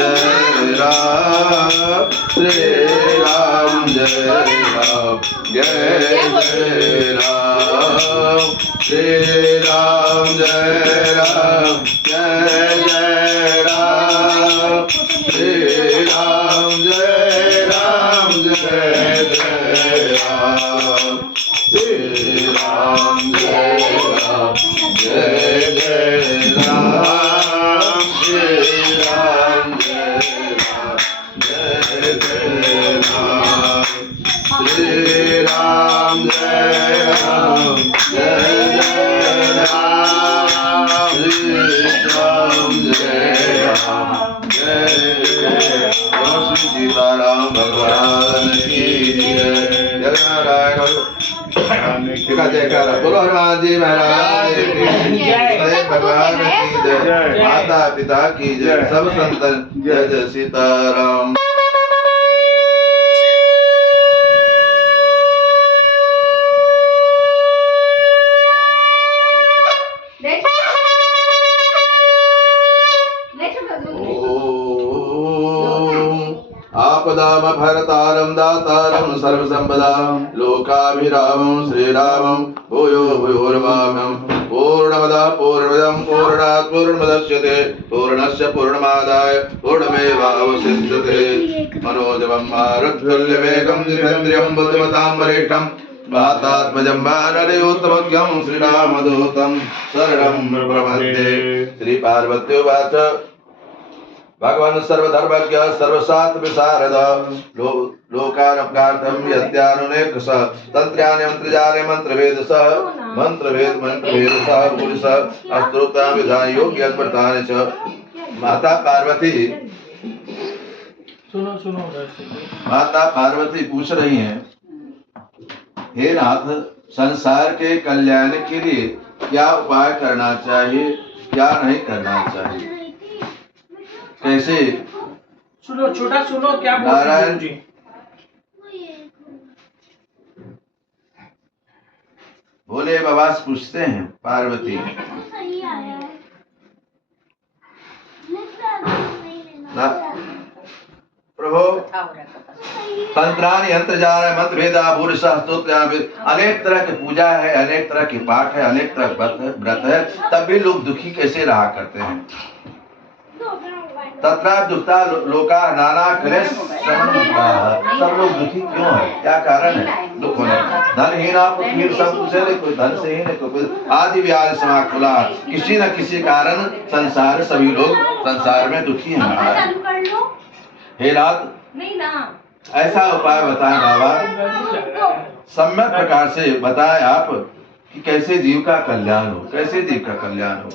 जय राम श्री राम जय राम जय जय राम श्री राम जय राम जय जय राम श्री राम जय राम जय जय राम श्री राम जय राम जय जय राम श्री राम जय राम जय जय राम श्री राम जय राम जय जय राम श्री राम जय राम जय जय राम श्री सीताराम भगवान की जय जय नारायण जयकारा बोलो हनुमान जी महाराज की जय भगवान की जय माता पिता की जय सब संतन जय जय सीताराम। आपदामभरतारं दातारं सर्वसंपदां लोकाभिरामं श्रीरामं भूयो भूयो नमाम्यहं पूर्णमदः पूर्णमिदं पूर्णात् पूर्णमुदच्यते पूर्णस्य पूर्णमादाय पूर्णमेवावशिष्यते मनोजवं मारुतुल्यवेगं जितेन्द्रियं बुद्धिमतां वरिष्ठं वातात्मजं वानरयोत्तमज्ञं श्रीरामदूतं शरणं प्रपद्ये। श्री पार्वत्युवाच भगवान सर्वधर्मज्ञ सर्वशास्त्र विशारद लोकानुज्ञार्थं यत्यानुनेक स तंत्र्याणि मंत्रजाले मंत्रवेद सह पुरुष अस्तोत्र विधान योग्य व्रतानि च। माता पार्वती पूछ रही हैं, हे नाथ, संसार के कल्याण के लिए क्या उपाय करना चाहिए, क्या नहीं करना चाहिए, कैसे? सुनो छोटा सुनो क्या बोल रहे हैं जी। भोले बाबा से पूछते हैं पार्वती, प्रभु तंत्रानि यंत्रजार मंत्र भेदा पुरुष अनेक तरह की पूजा है, अनेक तरह के पाठ है, अनेक तरह के व्रत है, तब भी लोग दुखी कैसे रहा करते हैं। तत्रा दुखता लोका नाना क्लेश सब लोग दुखी क्यों है, क्या कारण है दुख होने? धनहीना फिर सब कुछ है, कोई धन से ही नहीं, कोई आदि व्याज समाकुला, किसी न किसी कारण संसार सभी लोग संसार में दुखी हैं। हे नाथ ऐसा उपाय बताएं बाबा, सम्यक प्रकार से बताएं आप कि कैसे जीव का कल्याण हो, कैसे जीव का कल्याण हो।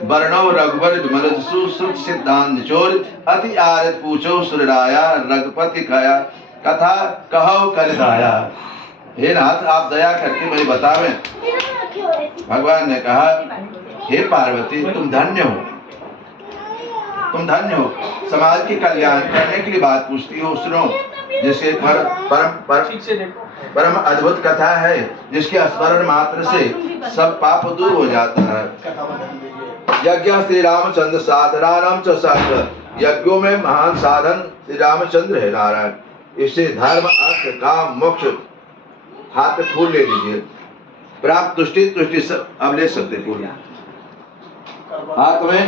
वर्णव रघुवर विमल सुश्रुत सिद्धांत निचोर अति आरत पूछो सुरडाया रघुपति कया कथा कहो कलिदाया। हे नाथ आप दया करके मुझे बतावें। भगवान ने कहा, हे पार्वती तुम धन्य हो, तुम धन्य हो, समाज के कल्याण करने के लिए बात पूछती हो। सुनो, जिसके परम अद्भुत कथा है, जिसके स्मरण मात्र से सब पाप दूर हो जाता है। यज्ञ श्री रामचंद्र साधनानाम च शास्त्र, यज्ञों में महान साधन श्री रामचंद्र है नारायण। इससे धर्म अर्थ काम मोक्ष, हाथ में फूल ले लीजिए, प्राप्त तुष्टि तुष्टि सब अब ले सकते फूल हाथ में।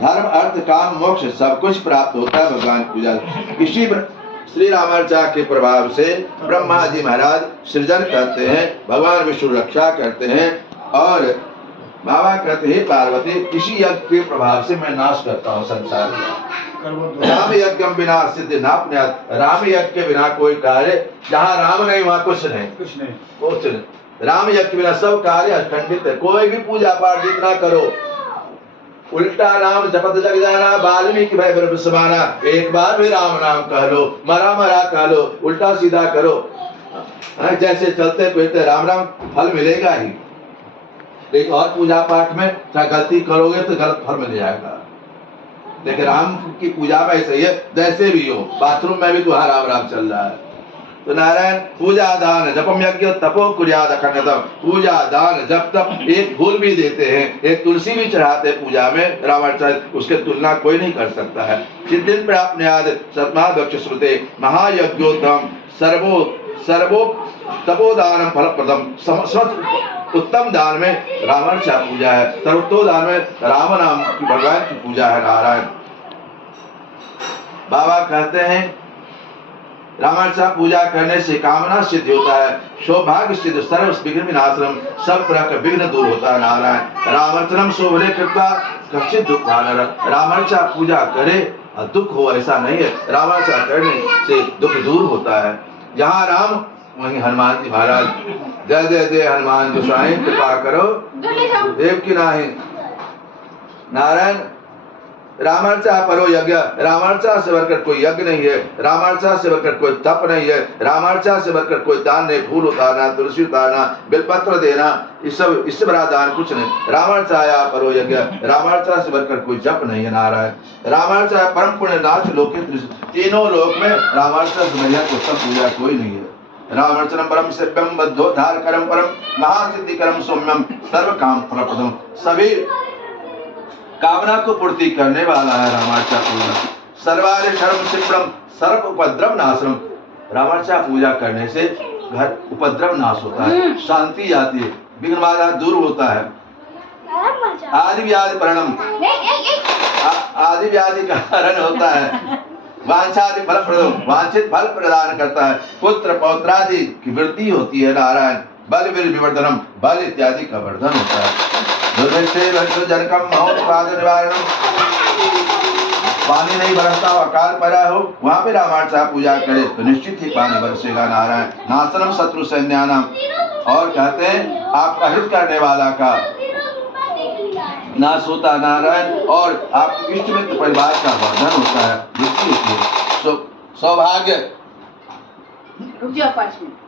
धर्म अर्थ काम मोक्ष सब कुछ प्राप्त होता है भगवान की पूजा। इसी श्री रामाचा के प्रभाव से ब्रह्मा जी महाराज सृजन करते हैं, भगवान विष्णु रक्षा करते हैं, और बाबा कहते हैं पार्वती किसी यज्ञ के प्रभाव से मैं नाश करता हूँ संसार में। राम यज्ञ बिना सिद्ध नापन्यात, राम यज्ञ के बिना कोई कार्य, जहाँ राम नहीं वहाँ कुछ नहीं, कुछ नहीं। राम यज्ञ के बिना सब कार्य अखंडित है। कोई भी पूजा पाठ जितना करो, उल्टा नाम जपत जग जाना, वाल्मीकि भय ब्रह्म समाना, एक बार भी राम नाम कह लो, मरा मरा कह लो, उल्टा सीधा करो, जैसे चलते फिरते राम राम फल मिलेगा ही। लेकिन और पूजा पाठ में चाहे गलती करोगे तो गलत फल मिल जाएगा। लेकिन राम की पूजा में ऐसे ही है, जैसे भी हो, बाथरूम में भी तुम्हारा राम राम चल रहा है, तो नारायण पूजा दान जपम यज्ञ तपो कुर्याद अखंडतम, पूजा दान जप तप एक फूल भी देते हैं, एक तुलसी भी चढ़ाते हैं पूजा में रामाचार्य, उसके तुलना कोई नहीं कर सकता है। सिद्धिं प्राप्नुयाद सत्मा दक्ष श्रुते महायज्ञोत्तम सर्वो सर्वो तपोदानम फलप्रदम। उत्तम दान में रामाचा पूजा है, सर्वोत्तम दान में राम नाम की भगवान की पूजा है। नारायण बाबा कहते हैं रामाचा पूजा करने से कामना सिद्ध होता है, सौभाग्य सिद्ध, सर्व विघ्न विनाशनम, सब तरह का विघ्न दूर होता है। नारायण रामचरम शोभने कृपा कच्चित दुख भानर, रामाचा पूजा करे और दुख हो ऐसा नहीं है, रामाचा करने से दुख दूर होता है। जहाँ राम वहीं हनुमान जी महाराज, जय जय जय हनुमान गोसाई कृपा करो देव की नाही। नारायण रामार्चा परो यज्ञ, रामार्चा से बढ़कर कोई यज्ञ नहीं है, रामार्चा से बढ़कर कोई तप नहीं है, रामार्चा से बढ़कर कोई दान नहीं, फूल उतारना, तुलसी उतारना, बेलपत्र देना, इससे बड़ा दान कुछ नहीं। रामार्चाया परो यज्ञ, रामार्चा से बढ़कर कोई जप नहीं है। नारायण रामार्चा परम पुण्य नाथ लोके, तीनों लोक में रामार्चा से बढ़िया उत्तम पूजा कोई नहीं है। रामार्चनम परम सिद्धम बद्धोद्धार करम परम महासिद्धि करम सौम्यम सर्व काम फलप्रदम, सभी कामना को पूर्ति करने वाला है रामार्चा पूजा। सर्वारे धर्म सिप्रम सर्व उपद्रव नाशनम, रामार्चा पूजा करने से घर उपद्रव नाश होता है, शांति आती है, विघ्न बाधा दूर होता है। आदि व्याधि परिणम, आदि व्याधि का हरण होता है, वांछादि फल प्रदम, वांछित फल प्रदान करता है, पुत्र पौत्रादि की वृद्धि होती है। नारायण बल वीर विवर्धनम, बल इत्यादि का वर्धन होता है। जनकम महोत्पाद निवारणम, पानी नहीं बरसता अकाल पड़ा हो वहां पे रामार्चा पूजा करे तो निश्चित ही पानी बरसेगा। नारायण नाशनम शत्रु सैन्यानाम, और कहते हैं आपका हित करने वाला का नाश होता है। नारायण और आपके इष्ट मित्र परिवार का वर्धन होता है, वृद्धि होती है। सौभाग्य, रुक जाओ 5 मिनट।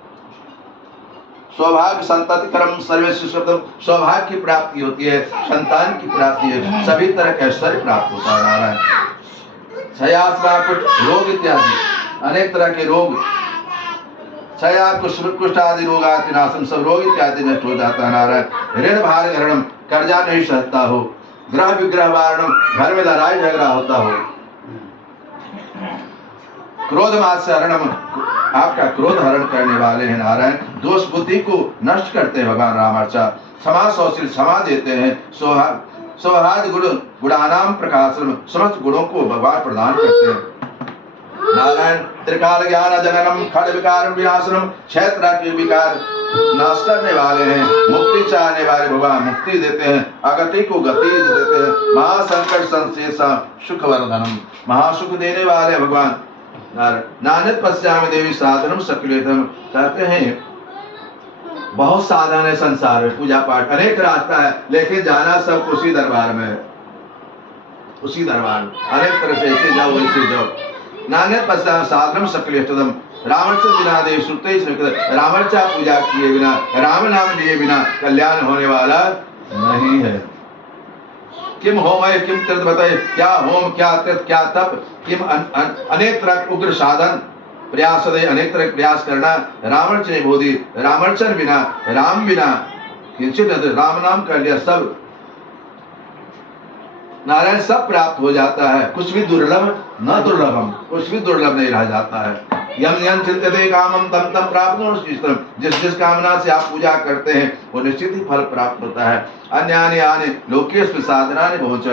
सौभाग्य संतति कर्म सर्वेश्वर शब्द, सौभाग्य की प्राप्ति होती है, संतान की प्राप्ति है, सभी तरह का ऐश्वर्य प्राप्त होता है। नारायण क्षयास्मा रोग इत्यादि अनेक तरह के रोग, क्षया कुष्ठ आदि रोग नाशम, सब रोग इत्यादि नष्ट हो जाता है। नारायण ऋण भार हरणम, कर्जा नहीं सहता हो, ग्रह विग्रह वारणम, घर में लड़ाई झगड़ा होता हो, क्रोध मात्स्य हरणम, आपका क्रोध हरण करने वाले हैं। नारायण दोष बुद्धि को नष्ट करते हैं भगवान रामार्चा, क्षमा सौशील क्षमा देते हैं, सौहार्द गुण गुणानाम प्रकाशम, समस्त गुणों को भगवान प्रदान करते हैं। नारायण त्रिकाल ज्ञान जननम खड विकार विनाशनम, क्षेत्र के विकार नाश करने वाले हैं, मुक्ति चाहने वाले भगवान मुक्ति देते हैं, अगति को गति देते हैं, महासंकट संशेषा सुख वर्धनम, महासुख देने वाले भगवान। नानक पश्चाम देवी साधनम सक्रियतम, कहते हैं बहुत साधन है संसार में, पूजा पाठ अनेक रास्ता है, लेकिन जाना सब उसी दरबार में है, उसी दरबार में अनेक तरह से ऐसे जाओ वैसे जाओ। नानक पश्चाम साधनम सक्रियतम, रामार्चा बिना देव सुनते, रामार्चा पूजा किए बिना, राम नाम लिए बिना कल्याण होने वाला नहीं है। किम होम है किम तीर्थ बताए, क्या होम क्या तीर्थ क्या तप, किम अनेक तरह उग्र साधन प्रयास है, अनेक तरह प्रयास करना, रामार्चन बोधि, रामार्चन बिना राम बिना किंचित, राम नाम कर लिया सब नारायण सब प्राप्त हो जाता है, कुछ भी दुर्लभ न दुर्लभम, कुछ भी दुर्लभ नहीं रह जाता है। यम यम चिंतते कामम तम तम प्राप्त, जिस जिस कामना से आप पूजा करते हैं वो निश्चित ही फल प्राप्त होता है। अन्यानि आने लोकेस्व साधनानि बहुच,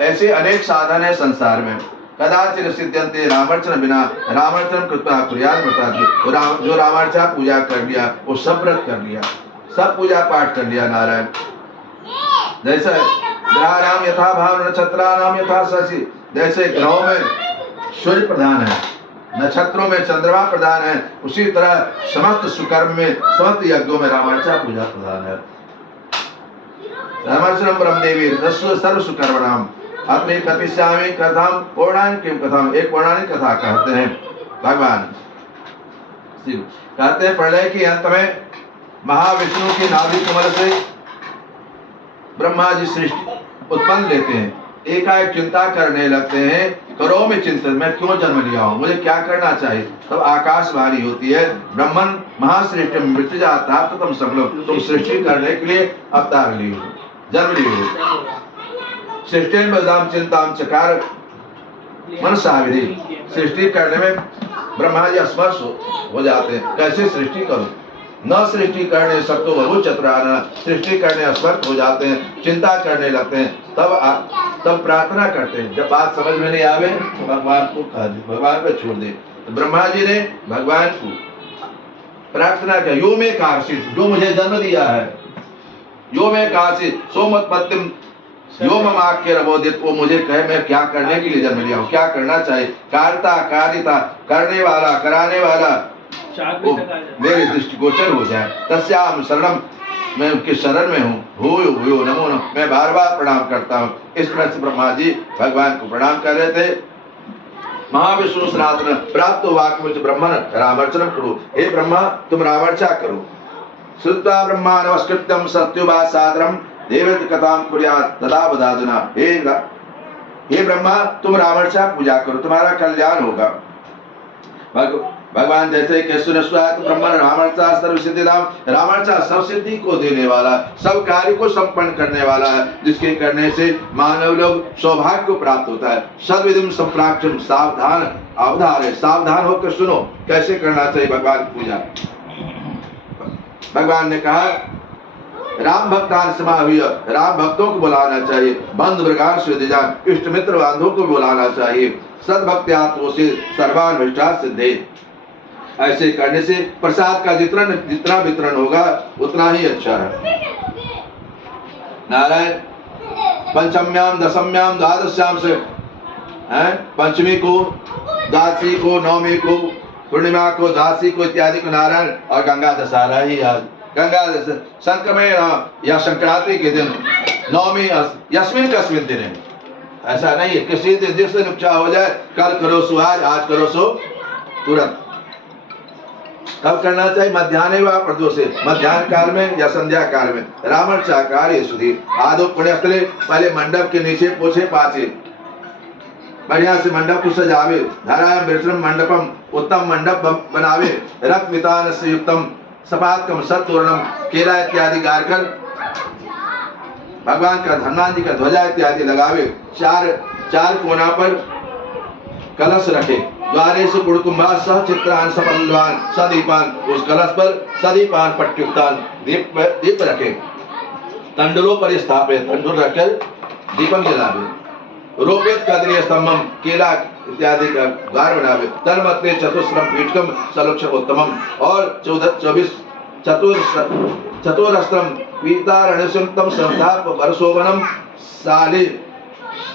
ऐसे अनेक साधन है संसार में, कदाचित सिद्ध्यन्ते रामार्चन बिना, रामार्चन कृपा कुर्यात् व्रतात्, जो रामार्चा पूजा कर लिया वो सब व्रत कर लिया, सब पूजा पाठ कर लिया। नारायण जैसे ग्रहाणाम यथा भाव नक्षत्राणाम यथा शशि, जैसे ग्रहों में सूर्य प्रधान है, नक्षत्रों में चंद्रमा प्रधान है, उसी तरह समस्त सुकर्म में समस्त यज्ञों में रामार्चा पूजा प्रधान है। रामार्चनम परम देवी सर्व सुकर्मणाम, अपने कथिष्यामि कथाम पौराणिक कथाम, एक पौराणिक कथा कहते हैं भगवान शिव, कहते हैं प्रलय के अंत में महाविष्णु की नाभि कमल से ब्रह्मा जी सृष्टि उत्पन्न लेते हैं, एकाएक चिंता करने लगते हैं करो में चिंतन, मैं क्यों जन्म लिया हूँ, मुझे क्या करना चाहिए। तब आकाशवाणी होती है, ब्रह्मन महाश्रेष्ठ मृत्यु जाता तो तुम सब लोग, तुम सृष्टि करने के लिए अवतार लिए हो, जन्म लिए हो। सृष्टि बदाम चिंताम चकार मनसा विधि, सृष्टि करने में ब्रह्मा जी असमर्थ हो जाते हैं। कैसे सृष्टि करो, न सृष्टि करने सकतो बहु चतुराना, सृष्टि करने असमर्थ हो जाते हैं, चिंता करने लगते हैं। तब प्रार्थना करते हैं, जब बात समझ में नहीं आवे भगवान को कह दे, भगवान पे छोड़ दे। तो ब्रह्मा जी ने भगवान को प्रार्थना किया, यो में कार्षित, जो मुझे जन्म दिया है, यो में कार्षित सोमोत्पत्तिम यो ममाक्य रबोदित, वो मुझे कहे मैं क्या करने के लिए जन्म लिया हूँ, क्या करना चाहिए। कारता कारिता, करने वाला, कराने वाला, वो मेरे दृष्टिगोचर हो जाए। तस्याम शरणम, मैं उनके शरण में हूँ। भूयो भूयो नमो नमः, मैं बार बार प्रणाम करता हूँ। इस तरह से ब्रह्मा जी भगवान को प्रणाम कर रहे थे। महाविष्णु सनातन प्राप्त वाक्य ब्रह्मण रामर्चनम करो, हे ब्रह्मा तुम रामर्चा करो। श्रुत्वा ब्रह्मा नमस्कृत्यम सत्युवा सादरम देवत कथाम कुर्यात् तदा बदादुना, हे ब्रह्मा तुम रामर्चा पूजा करो, तुम्हारा कल्याण होगा। भगवान जैसे कि सुनस्वात ब्रह्मण रामर्चा सर्व सिद्धि नाम, रामर्चा सब सिद्धि को देने वाला, सब कार्य को संपन्न करने वाला है, जिसके करने से मानव लोग सौभाग्य को प्राप्त होता है। सद्विधिम संप्राक्षम, सावधान अवधारे, सावधान होकर सुनो कैसे करना चाहिए भगवान की पूजा। भगवान ने कहा राम भक्तान समाहूय, राम भक्तों को बुलाना चाहिए। बंधु वर्गान सुधिजान, इष्ट मित्र बांधवों को बुलाना चाहिए। सद्भक्त्यात्मो से सर्वान विष्टा सिद्धे, ऐसे करने से प्रसाद का जितना वितरण होगा उतना ही अच्छा है। नारायण पंचम्याम दशम्याम द्वादश्याम से पंचमी को, द्वादशी को, नवमी को, पूर्णिमा को, द्वादशी को इत्यादि को नारायण, और गंगा दशहरा ही आज गंगा संक्रमण या संक्रांति के दिन नवमी यस्मिन कस्मिन दिन, ऐसा नहीं है किसी दिन जिस दिन इच्छा हो जाए, कल करो सो आज करो सो तुरंत। कब करना चाहिए? मध्याह्न व प्रदोषे, मध्याह्न काल में या संध्या काल में। रामर्चा कार्य सुधी आदो पुण्यस्थले, पहले मंडप के नीचे पोछे पाछे बढ़िया से मंडप को सजावे। धारायम विष्णु मंडपम, उत्तम मंडप बनावे। रक्त वितान से युक्तम सपातकम सत्तोरणम, केला इत्यादि गाड़कर भगवान का, हनुमान जी का ध्वजा इत्यादि लगावे। चार कोना पर कलश रखे। द्वारे से गुड़कुंभा सह चित्रान सपल्लवान सदीपान, उस कलश पर सदीपान पट्युक्तान दीप रखे। तंडुलों पर स्थापित, तंडुल रखकर दीपक जलावे। रोपित कदरीय स्तंभम, केला इत्यादि का द्वार बनावे। तन्मत्रे चतुस्रम पीठकम सलोक्षकोत्तमम, और 24 चतुरस्त्रम पीतारणसुतम संस्थाप वर्षोवनम साले।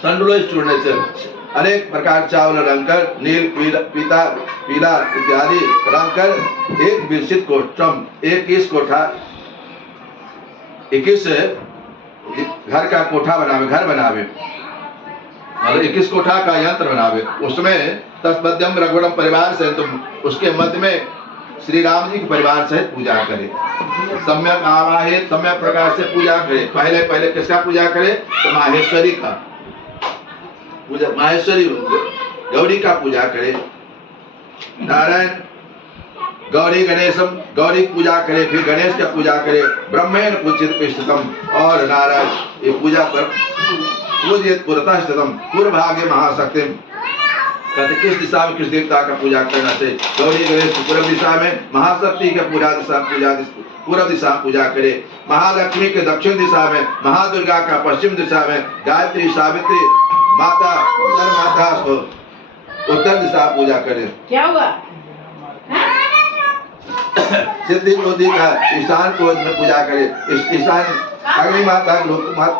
तंडुलों चूड़ने से अनेक प्रकार चावल रंगकर, नील पीला इत्यादि रंगकर एक विकसित कोठम, 21 कोठा, 21 घर का कोठा बनावे, घर बनावे, और 21 कोठा का यंत्र बनावे। उसमें तत्पद्यम रघुवरम परिवार से, तुम उसके मध्य में श्री राम जी के परिवार सहित पूजा करे। सम्यक आवाहित, सम्यक प्रकार से पूजा करे। पहले किसका पूजा करे? तो माहेश्वरी का पूजा, माहेश्वरी गौरी का पूजा करे। नारायण गौरी गणेशम, गौरी पूजा करे, फिर गणेश का पूजा करे। ब्रह्मेण पूजित पिष्टतम, और नारायण ये पूजा पर पूजित पुरतः स्थितम, पूर्व भागे महाशक्ति। कहते किस दिशा में किस देवता का पूजा करना चाहिए? गौरी गणेश पूर्व दिशा में, महाशक्ति का पूर्व दिशा पूजा करे। महालक्ष्मी के दक्षिण दिशा में, महादुर्गा का पश्चिम दिशा में, गायत्री सावित्री माता माता को उत्तर दिशा पूजा करे। क्या हुआ? सिद्धि बुद्धि का ईशान को पूजा करे। ईशान अग्नि माता लोक माता,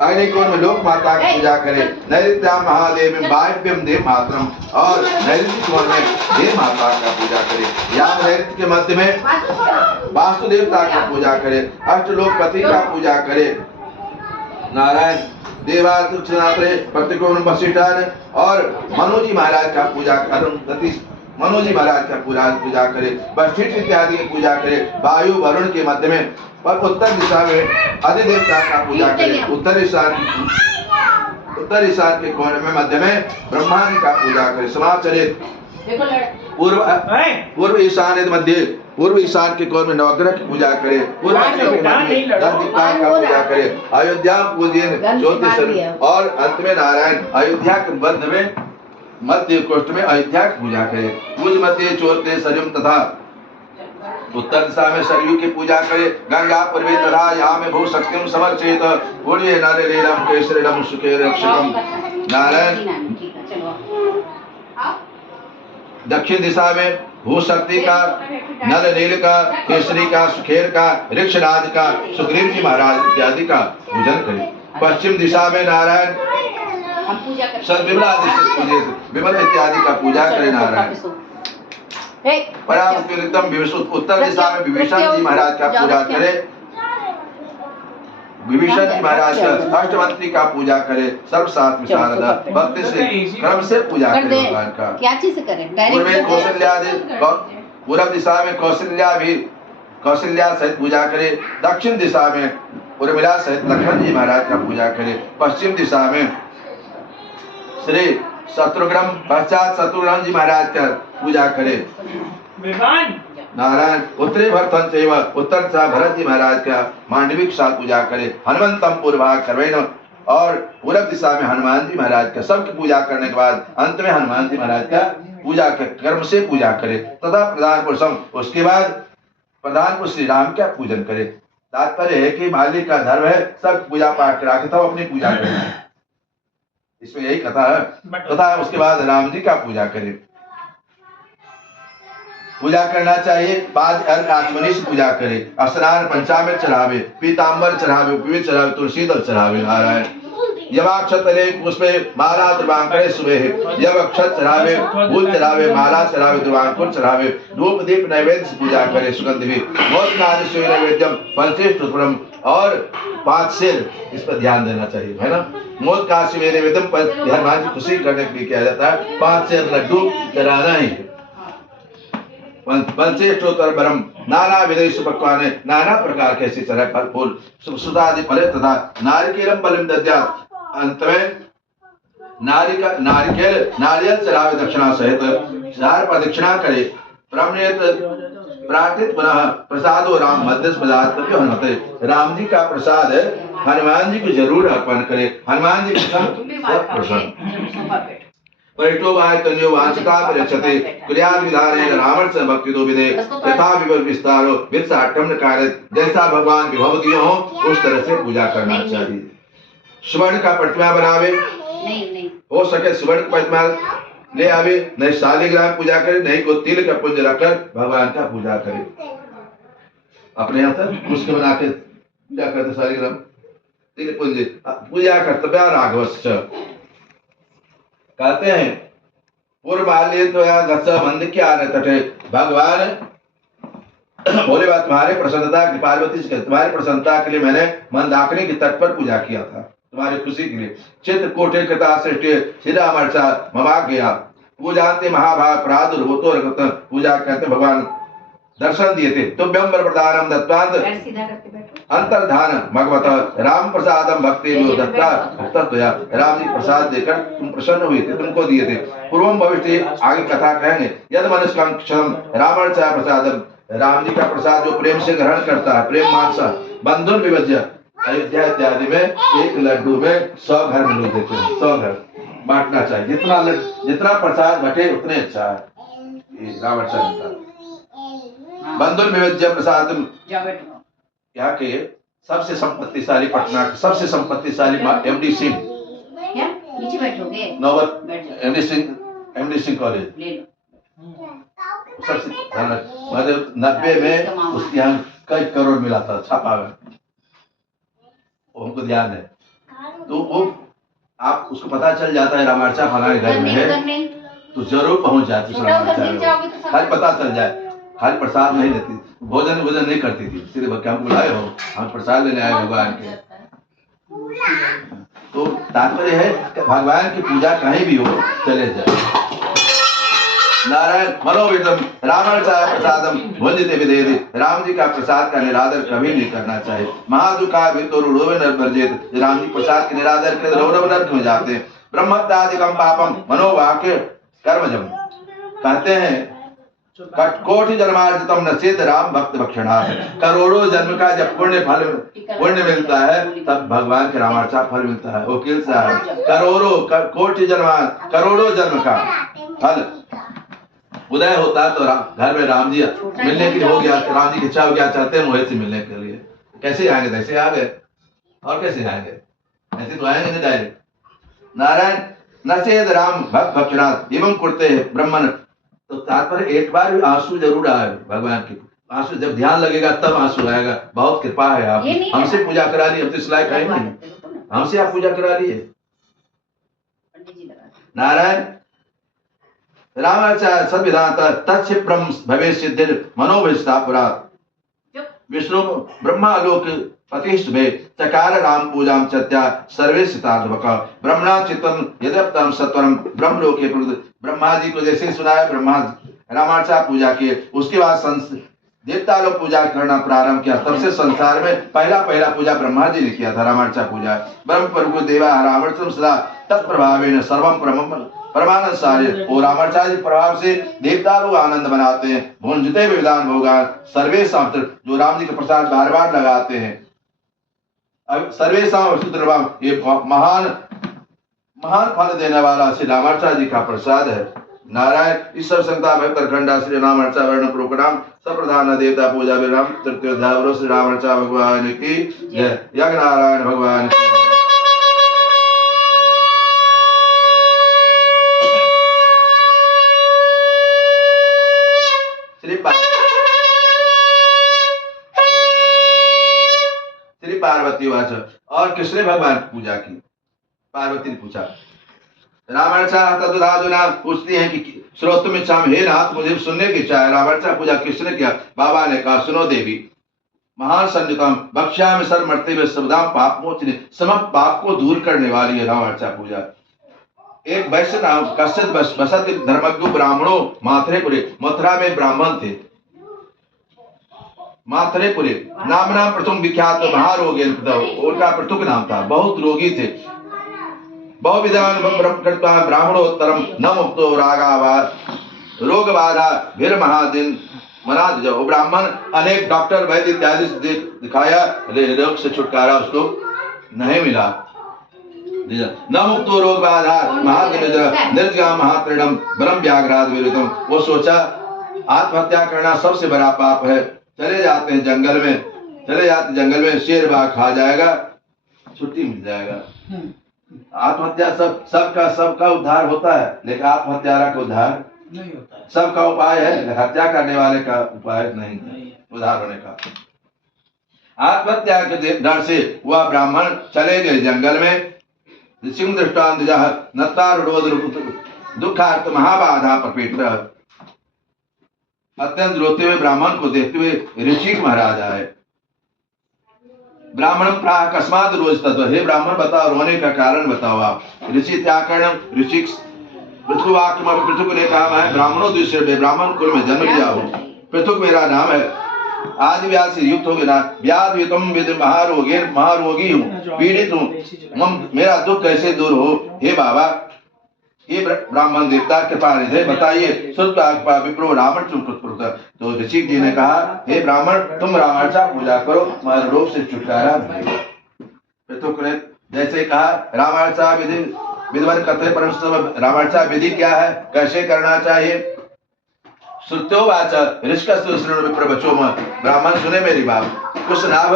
अग्नि कोण में लोक माता की पूजा करे। नैऋत्या महादेव वायव्यम देव मातरम, और नैऋत्य कोण में देव माता का पूजा करे। या नैऋत्य के मध्य में वास्तु देवता का पूजा करे। अष्टलोकपति का पूजा करे। नारायण देवात्रे प्रतिकोण वशिष्ठान, और मनोजी महाराज का पूजा कर, मनोजी महाराज का पूजा करे। वशिष्ठ इत्यादि की पूजा करे। वायु वरुण के मध्य में, और उत्तर दिशा में अधिदेवता का पूजा करे। उत्तर उत्तर ईशान के कोने में मध्य में ब्रह्मा जी का पूजा करें। समाचरित देखो लड़ पूर्व ईशान मध्य पूर्व ईशान के कोण में नवग्रह की पूजा करे। पूर्व के मध्य दीपावली का पूजा करे। अयोध्या पूजन ज्योतिष और अंत में नारायण। अयोध्या के मध्य कोष्ठ में अयोध्या की पूजा करे। पूज मध्य चोरते सरयू तथा उत्तर दिशा में सरयू की पूजा करे। गंगा पूर्वे तथा यहाँ में भू शक्तिम समर्चित पूर्वे नारे लीलम केसरीलम सुखे रक्षकम नारायण। दक्षिण दिशा में भू शक्ति का, नल नील का, केसरी का, सुखेर का, ऋक्षराज का, सुग्रीव जी महाराज इत्यादि का पूजन करें। पश्चिम दिशा में नारायण विमल इत्यादि का पूजा करें। नारायण उत्तर दिशा में विभीषण जी महाराज का पूजा करें। विभीषण जी महाराज का अष्टमंत्री का पूजा करे। सर्वसात विशारदा भक्ति से क्रम से पूजा करें भगवान का। क्या चीज से करें? पूर्व में पूर्व दिशा में कौशल्या सहित पूजा करे। दक्षिण दिशा में उर्मिला सहित लक्ष्मण जी महाराज का पूजा करे। पश्चिम दिशा में श्री शत्रुघ्न पश्चात शत्रुघ्न जी महाराज का पूजा करे। नारायण उत्तरे भरतन सेवा उत्तर दिशा भरत जी महाराज का मांडविक साथ पूजा करे। हनुमंतम पूर्वाग सर्वेण और पूर्व दिशा में हनुमान जी महाराज का सबकी पूजा करने के बाद अंत में हनुमान जी महाराज का पूजा के कर्म से पूजा करे। तथा प्रधान पुरुषम उसके बाद प्रधान पुरुष श्री राम का पूजन करे। तात्पर्य है कि मालिक का धर्म है सब पूजा पाठ करा के तब अपनी पूजा करे। इसमें यही कथा है। तथा उसके बाद राम जी का पूजा करे। पूजा करना चाहिए। बाद आचमनी से पूजा करे। स्नान पंचामृत चढ़ावे, पीताम्बर चढ़ावे, उपवीत चढ़ावे, तुलसी दल चढ़ावे। नारायण यवाक्षतले पुष्पे माला द्रवांकरे सुबह यव अक्षत चढ़ावे, फूल चढ़ावे, माला चढ़ावे, द्रवांकुर चढ़ावे, धूप दीप नैवेद्य से पूजा करे। सुगंध भी बहुत नादिश्य नैवेद्यम पंचेष्टुपरम और 5 शेर इस पर ध्यान देना चाहिए है ना। मोद का शिव नैवेद्यम पर हनुमान जी खुशी करने के लिए किया जाता है। 5 शेर लड्डू चढ़ाना ही। पंचेष्टोत्तर बरम नाना विदेश पक्वाने नाना प्रकार के ऐसी तरह फल फूल सुधादि फले तथा नारिकेलम बलिम दद्यात्। अंत में नारियल चढ़ावे दक्षिणा सहित 4 प्रदक्षिणा करे। प्रार्थित पुनः प्रसादो राम मध्यस्थ पदार्थ हनुमते। राम जी का प्रसाद हनुमान जी को जरूर अर्पण करे। हनुमान जी प्रसन्न परितो वाय तन्यो वांछता परिचते क्रियाद विधानेन रावण से भक्ति दो विदे यथा विभव विस्तारो वित्साठम कार्य। जैसा भगवान विभव दिए हो उस तरह से पूजा करना चाहिए। स्वर्ण का प्रतिमा बनावे नहीं हो सके स्वर्ण का प्रतिमा ले आवे। नहीं शालिग्राम पूजा करे, नहीं को तिल का पुंज रखकर भगवान का पूजा करे। अपने यहाँ तक उसके बना के पूजा करते शालिग्राम तिल पुंज पूजा कर्तव्य राघवश्च। कहते हैं पूर्व बाल्य तो यहाँ मंद क्या तटे भगवान बोले बात तुम्हारे प्रसन्नता की पार्वती से तुम्हारी प्रसन्नता के लिए मैंने मंदाकिनी के तट पर पूजा किया था तुम्हारी खुशी के लिए। चित्रकूटे कृता सृष्टि सिरा मर्चा ममाग गया पूजाते महाभाग प्रादुर्भूतो रगत। पूजा कहते भगवान दर्शन दिए थे। तुभ्यं वरप्रदानम दत्तांत अंतर्धान भगवत राम प्रसादम भक्ति दत्ता तत्वया। राम जी प्रसाद देकर तुम प्रसन्न हुए थे, तुमको दिए थे। पूर्वम भविष्य आगे कथा कहेंगे। यद मनुष्यं क्षम रावण चा प्रसादम। राम जी का प्रसाद जो प्रेम से ग्रहण करता है प्रेम मानसा बंधुन विभज्य। अयोध्या इत्यादि में एक लड्डू में 100 घर में लोग देते हैं। 100 घर बांटना चाहिए। जितना प्रसाद बटे उतने अच्छा है। रावण चा बंधुन विभज्य प्रसाद। यहाँ के सबसे संपत्तिशाली पटना के सबसे संपत्तिशाली एमडी सिंह नीचे बैठोगे नौबत एमडी सिंह कॉलेज सबसे 90 में उसके यहाँ कई करोड़ मिला था छापा में। हमको ध्यान है तो वो आप उसको पता चल जाता है रामार्चा फलाने घर में है तो जरूर पहुंच जाती खाली पता चल जाए। खाली प्रसाद नहीं देती भोजन नहीं करती थी। सीधे हम बुलाए हो हम प्रसाद लेने आए भगवान के। तो तात्पर्य है भगवान की पूजा कहीं भी हो चले जाए। नारायण मनोविदम रामार्चाय प्रसादम भुंजते विधेयति। राम जी का प्रसाद का निरादर कभी नहीं करना चाहिए। महादुखा वितुरुड़ो नर्वर्जित। राम जी प्रसाद के निरादर के रौरव नरक में जाते हैं। ब्रह्मत्यादिकम पापम मनोवाक्य कर्मजम। कहते हैं कोटि जन्मार्जितम नचेत राम भक्त भक्षणा। करोड़ों जन्म का जब पुण्य मिलता है तब भगवान के रामार्चा फल मिलता है। वकील साहब कोटि करोड़ों जन्म का फल उदय होता है तो घर में राम जी मिलने के लिए हो गया। राम जी की इच्छा हो गया चलते हैं मोहित से मिलने के लिए। कैसे आएंगे? कैसे आ गए और कैसे आएंगे? ऐसे तो आएंगे नहीं डायरेक्ट। नारायण नचेत राम भक्त भक्षणात् एवं कुरते ब्रह्मन। तो तात्पर्य एक बार भी आंसू जरूर आए भगवान की। आंसू जब ध्यान लगेगा तब आंसू आएगा। बहुत कृपा है आप हमसे पूजा करा ली। हम तो इस लायक है नहीं, हमसे आप पूजा करा लिए। नारायण रामाचार्य सद्विधात तत्क्षिप्रम भवे सिद्धि मनोभिष्टापुरा। विष्णु ब्रह्मालोक प्रतिष्ठे चकार राम पूजाम चत्या सर्वे सितार्धवक ब्रह्मणा चित्तम यद्यप्तम सत्वरम ब्रह्मलोके ब्रह्मा जी को जैसे सुनाया ब्रह्मा रामार्चा पूजा किए। उसके बाद देवता लोग पूजा करना प्रारंभ किया। तब से संसार में पहला पूजा ब्रह्मा जी ने किया था रामार्चा पूजा। ब्रह्म प्रभु देवा रामार्चम सदा तत्प्रभावेन सर्वम परमानंद सारे। और रामार्चार्य प्रभाव से देवता लोग आनंद बनाते हैं। भुंजते विधान भोगान सर्वे शास्त्र जो राम जी का प्रसाद बार बार लगाते हैं। अब सर्वे शास्त्र ये महान फल देने वाला श्री रामार्चार्य जी का प्रसाद है। नारायण ईश्वर संता भक्तर खंडा श्री रामार्चा वर्ण प्रोग्राम सप्रधान देवता पूजा विराम तृतीय अध्याय श्री रामार्चा भगवान की जय। यज्ञ नारायण भगवान की श्री पार्वती वाच। और किसने भगवान की पूजा की? पार्वती ने पूछा। रामार्चा तदुना पूछती है कि श्रोतुम इच्छाम, हे नाथ मुझे सुनने की इच्छा है। रामार्चा पूजा किसने किया? बाबा ने कहा सुनो देवी महान संयुतम भक्ष्या में सर मरते हुए सबदाम पाप मोचने समस्त पाप को दूर करने वाली है रामार्चा पूजा। एक वैश्य नाम कश्यप बसत धर्मज्ञ ब्राह्मणों माथुरेपुरे। मथुरा में ब्राह्मण थे माथुरेपुरे। नाम नाम प्रथम विख्यात महारोगी उनका प्रथुक नाम था। बहुत रोगी थे। बहुविधान ब्राह्मणोत्तरम न मुक्तो रागावाद रोग बाधा भीर महादिन मनाद। वो ब्राह्मण अनेक डॉक्टर वैद्य इत्यादि से दिखाया, रोग से छुटकारा उसको नहीं मिला। न मुक्तो रोग बाधा महादिन निर्जगा महात्रिणम ब्रह्म व्याघ्राद विरुद्धम। वो सोचा आत्महत्या करना सबसे बड़ा पाप है। चले जाते हैं जंगल में शेर बाघ खा जाएगा, छुट्टी मिल जाएगा। आत्महत्या सबका उद्धार होता है लेकिन आत्महत्यारा का उद्धार नहीं होता है। सबका उपाय है, हत्या करने वाले का उपाय नहीं उद्धार होने का। आत्महत्या के डर से वह ब्राह्मण चले गए जंगल में। ऋषिम दृष्टांत दुखार्थ महाबाधा प्रपेट। अत्यंत रोते हुए ब्राह्मण को देखते हुए ऋषि महाराज आए। ब्राह्मण प्राह अकस्मात रोज तत्व। हे ब्राह्मण बताओ रोने का कारण बताओ आप। ऋषि त्याकरण ऋषि पृथुक ने कहा मैं ब्राह्मणों दूसरे ब्राह्मण कुल में जन्म लिया हूँ। पृथुक मेरा नाम है। आज व्याध से युक्त हो गया। व्याध महारोगी हूँ, पीड़ित हूँ। मेरा दुख कैसे दूर हो? हे बाबा हे ब्राह्मण देवता कृपा निधे बताइए। विप्रो रावण तो ऋषि जी ने कहा हे ब्राह्मण तुम रामार्चा पूजा करो, तुम्हारे रोग से छुटकारा मिलेगा। पृथुक ने जैसे कहा रामार्चा विधि विद्वान कथे परम। रामार्चा विधि क्या है, कैसे करना चाहिए? श्रुत्यो वाच विप्रवचो। ब्राह्मण सुने मेरी बात। कुछ लाभ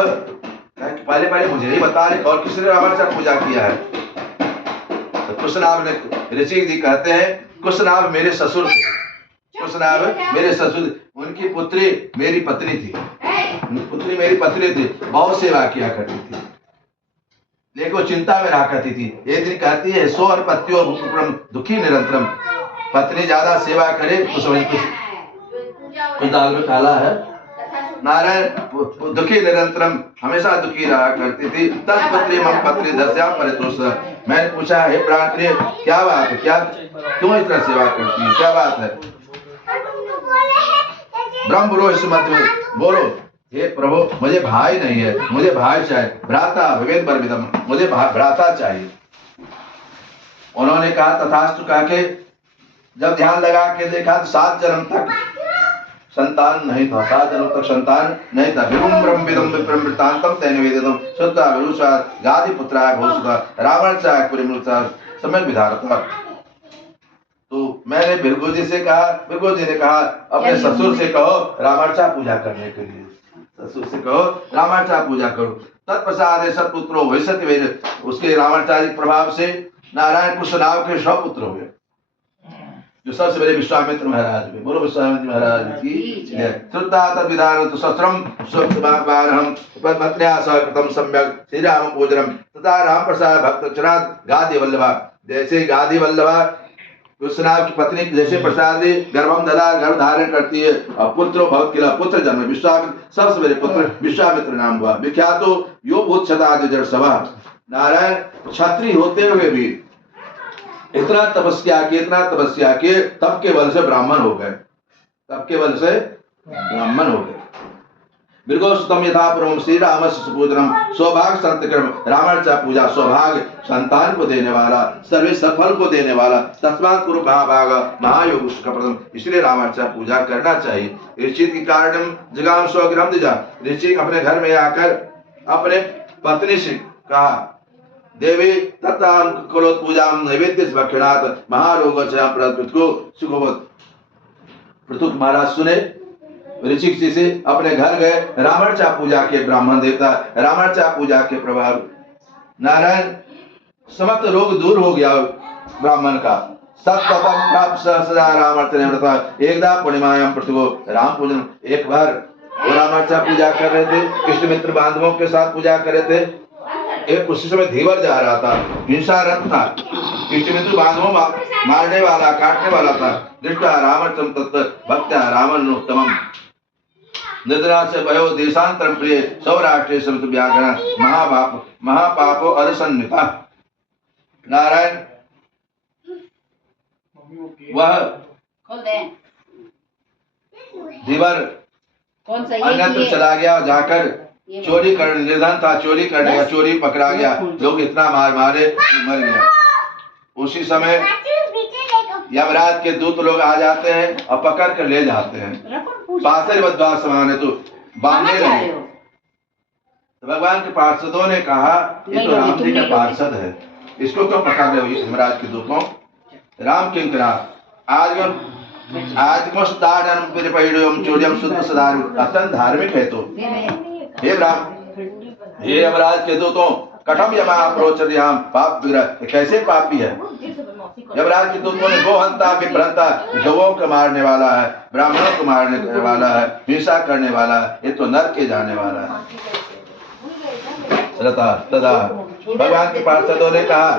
पहले मुझे ही बता रहे और किसने रामार्चा पूजा किया है? तो कुशनाभ ने ऋषि जी कहते हैं कुशनाभ मेरे ससुर थे। कुशनाभ मेरे ससुर, उनकी पुत्री मेरी पत्नी थी। बहुत सेवा किया करती थी लेकिन वो चिंता में रहा करती थी। एक दिन कहती है सो और पत्तियों दुखी निरंतरम। पत्नी ज्यादा सेवा करे कुछ दाल में काला है। नारायण दुखी निरंतरम हमेशा दुखी रहा करती थी। दस पत्नी मम पत्नी दस्या परितोष। मैंने पूछा हे प्राण प्रिय क्या बात है, क्या क्यों इतना सेवा करती है, क्या बात है? ब्रह्म बोलो इस मत में बोलो, हे प्रभु मुझे भाई नहीं है, मुझे भाई चाहिए, भ्राता विवेद बर्विदम, मुझे भ्राता चाहिए। उन्होंने कहा तथास्तु कह के जब ध्यान लगा के देखा तो 7 जन्म तक संतान नहीं था, 7 जन्म तक संतान नहीं था। विभुम ब्रह्मविदम विप्रमृतांतम तेन वेदितम शुद्धा विरुषा गादि पुत्राय भूषुता रावण चाय पुरिमृता समय विधारता। तो मैंने भृगु जी से कहा, भृगु जी ने कहा अपने ससुर से कहो रामार्चा पूजा करने के लिए, ससुर से कहो रामार्चा पूजा करो। तत्पश्चात सत्पुत्रो भविष्यति वेद, उसके रामाचार्य प्रभाव से नारायण कुश नाम के 100 पुत्र हुए, जो सबसे बड़े विश्वामित्र महाराज हुए। बोलो विश्वामित्र महाराज की जय। श्रुता तद विधान तो शस्त्रम स्वभावारहम पत्न्या सह कृतम सम्यक श्री राम पूजनम तथा राम प्रसाद भक्त चरात गादि वल्लभा। जैसे गादि वल्लभा कृष्णनाथ की पत्नी जैसे प्रसाद गर्भम ददा गर्भ धारण करती है और पुत्र भक्त किला पुत्र जन्म, विश्वामित्र सबसे बड़े पुत्र विश्वामित्र नाम हुआ। विख्यात यो भूत छता जड़ सभा। नारायण क्षत्रिय होते हुए भी इतना तपस्या के तब के बल से ब्राह्मण हो गए, तब के बल से ब्राह्मण हो गए। मृगोस्तम यथा परम श्री राम सुपूजनम सौभाग्य संतक्रम रामार्चा पूजा, सौभाग्य संतान को देने वाला, सर्वे सफल को देने वाला। तस्मात् कुरु महाभाग महायोग सुखप्रदम, इसलिए रामार्चा पूजा करना चाहिए। ऋषि के कारण जगाम स्वग्रम दिजा, ऋषि अपने घर में आकर अपने पत्नी से कहा देवी तत्ताम करोत पूजाम नैवेद्य भक्षणात् महारोग को सुखवत। पृथुक महाराज सुने, ऋषिक जी से अपने घर गए, रामार्चा पूजा के ब्राह्मण देवता रामार्चा पूजा के प्रभाव नारायण समस्त रोग दूर हो गया ब्राह्मण का। सततम प्राप्त सदा रामार्चना एकदा पूर्णिमायाम पृथ्वी राम पूजन। एक बार वो रामार्चा पूजा कर रहे थे, इष्ट मित्र बांधवों के साथ पूजा कर रहे थे। एक उसी समय धीवर जा रहा था, हिंसा रथ था, इष्ट मित्र बांधवों मारने वाला काटने वाला था। दृष्टा रामचम तत्व भक्त्या रामनोत्तमम निद्रा से भयो देशांतरम प्रिय सौराष्ट्रीय समित व्याकरण महापापो अदसन्निता। नारायण वह धीवर अन्यत्र चला गया, जाकर चोरी कर निर्धन था, चोरी करने का चोरी पकड़ा गया, लोग इतना मारे मर गया। उसी समय यमराज के दूत लोग आ जाते हैं और पकड़ कर ले जाते हैं। पासर बद्वा समान है तो बांधने लगे। तो भगवान के पार्षदों ने कहा ये तो राम जी का पार्षद है, इसको क्यों पकड़ रहे हो यमराज के दूतों। राम किंग करा आज चोरियम शुद्ध सदार, अत्यंत धार्मिक है तो हे राम हे यमराज के दूतों कठम यमा प्रोचर्याम पाप विरह, कैसे पापी है। यमराज के दूतों ने गोहंता विभ्रंता, गौओं को मारने वाला है, ब्राह्मणों को मारने वाला है, हिंसा करने वाला है, ये तो नरक के जाने वाला है। तदा भगवान के पार्षदों ने कहा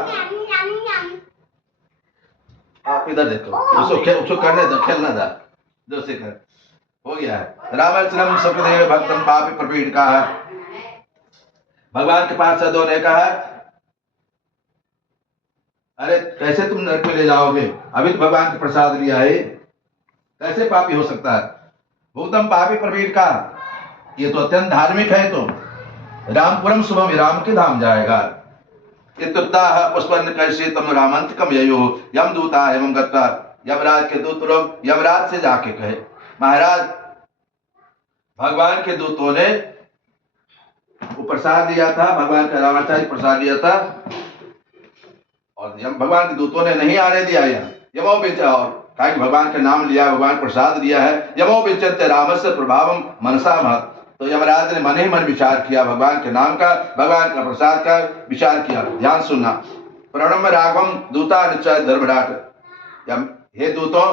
आप इधर देखो, उसको करने दो, खेलना था जो से कर हो गया है। रामाचरम सुखदेव भक्तम पापी प्रपीड़ का है। भगवान के पार्षदों ने कहा अरे कैसे तुम नरक में ले जाओगे, अभी तो भगवान के प्रसाद लिया है, कैसे पापी हो सकता है। भूतम पापी प्रवीण का, ये तो अत्यंत धार्मिक है, तो रामपुरम शुभम राम के धाम जाएगा। पुष्पन कैसे तम रामंतकम ययो यम दूता एवं गत्ता। यमराज के दूत लोग यमराज से जाके कहे महाराज भगवान के दूतों ने वो प्रसाद दिया था, भगवान का रामाचार्य प्रसाद दिया था और भगवान के दूतों ने नहीं आने दिया। यहाँ यमो विचर और कहा कि भगवान का नाम लिया, भगवान प्रसाद दिया है। यमो विचरते रामस्य प्रभावम मनसा महत। तो यमराज ने मन ही मन विचार किया, भगवान के नाम का, भगवान का प्रसाद का विचार किया। ध्यान सुनना। प्रणम राघवम दूता निश्चय धर्मराट। हे दूतों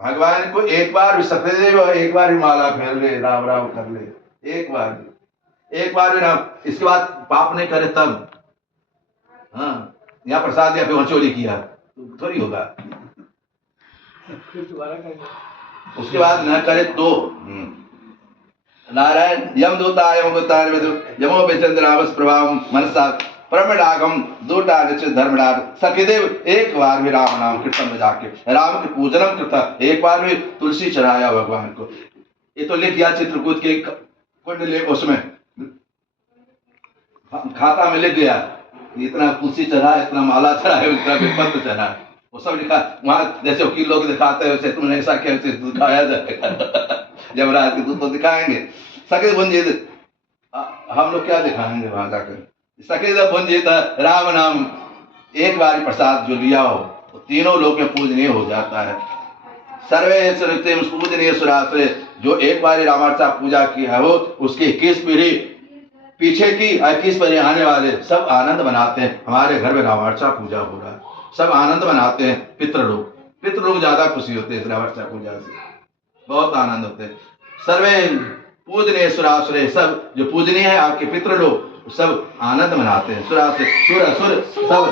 भगवान को एक बार भी सत्यदेव एक बार भी माला फेर ले, राम राम कर ले, एक बार भी राम, इसके बाद पाप नहीं करे तब। हाँ यहाँ प्रसाद दिया फिर वहां चोरी किया तो थोड़ी होगा, उसके बाद न करे तो। नारायण यम दूता यमो बेचंद्र रावस प्रभाव मनसा परमडागम दूटा निश्चित धर्मडाग। सखीदेव एक बार भी राम नाम कीर्तन में जाके राम के पूजनम करता, एक बार भी तुलसी चढ़ाया भगवान को। ये तो लिख दिया चित्रकूट के कुंडली उसमें खाता में लिख गया, इतना कुर्सी चढ़ा, इतना माला चढ़ा है, इतना बेपत्र चढ़ा है, वो सब लिखा। वहां जैसे वकील लोग दिखाते हैं वैसे तुमने ऐसा क्या दिखाया जाएगा यमराज के दूत तो दिखाएंगे। सके भुंजित हम लोग क्या दिखाएंगे वहां जाकर। सके भुंजित राम नाम एक बार प्रसाद जो लिया हो तो तीनों लोग में पूजनीय हो जाता है। सर्वे सुरतिम पूजनीय सुराश्रय, जो एक बार रामार्चा पूजा किया हो उसकी 21 पीढ़ी पीछे की 21 पीढ़ी आने वाले सब आनंद मनाते हैं। हमारे घर में रामार्चा पूजा हो रहा है, सब आनंद मनाते हैं। पितृलोग ज्यादा खुशी होते हैं इस रामार्चा पूजा से, बहुत आनंद होते हैं। सर्वे पूजनीय सुराश्रय, सब जो पूजनीय है आपके पितृलोग सब आनंद मनाते हैं। सुराश्रय सुर असुर सब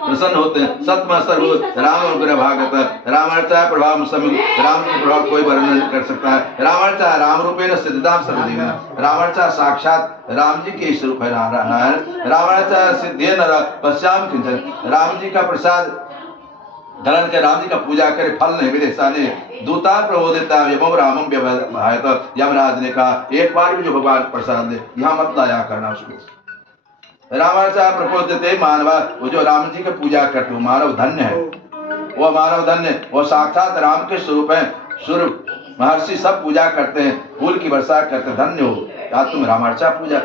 प्रसन्न होते हैं। सत्म सर्व राम गुण भागवत रामार्चा प्रभाव समित, राम के प्रभाव कोई वर्णन नहीं कर सकता है। रामार्चा राम रूपेण सिद्धाम सर्वदेव, रामार्चा साक्षात राम जी के स्वरूप है नारायण। रामार्चा सिद्धेन पश्चाम किंचन, राम जी का प्रसाद धरण के राम जी का पूजा करे फल नहीं मिले साने। दूता प्रबोधिता यमो रामम व्यवहायत, यमराज ने कहा एक बार भी जो भगवान प्रसाद दे यहाँ मत लाया करना उसको। रामार्चा प्रपोदिते मानवा, वो जो राम जी की पूजा करते हो मानव धन्य है, वो मानव धन्य, वो साक्षात राम के स्वरूप है। सूर्य महर्षि सब पूजा करते हैं, फूल की वर्षा करते, धन्य हो आज तुम रामार्चा पूजा।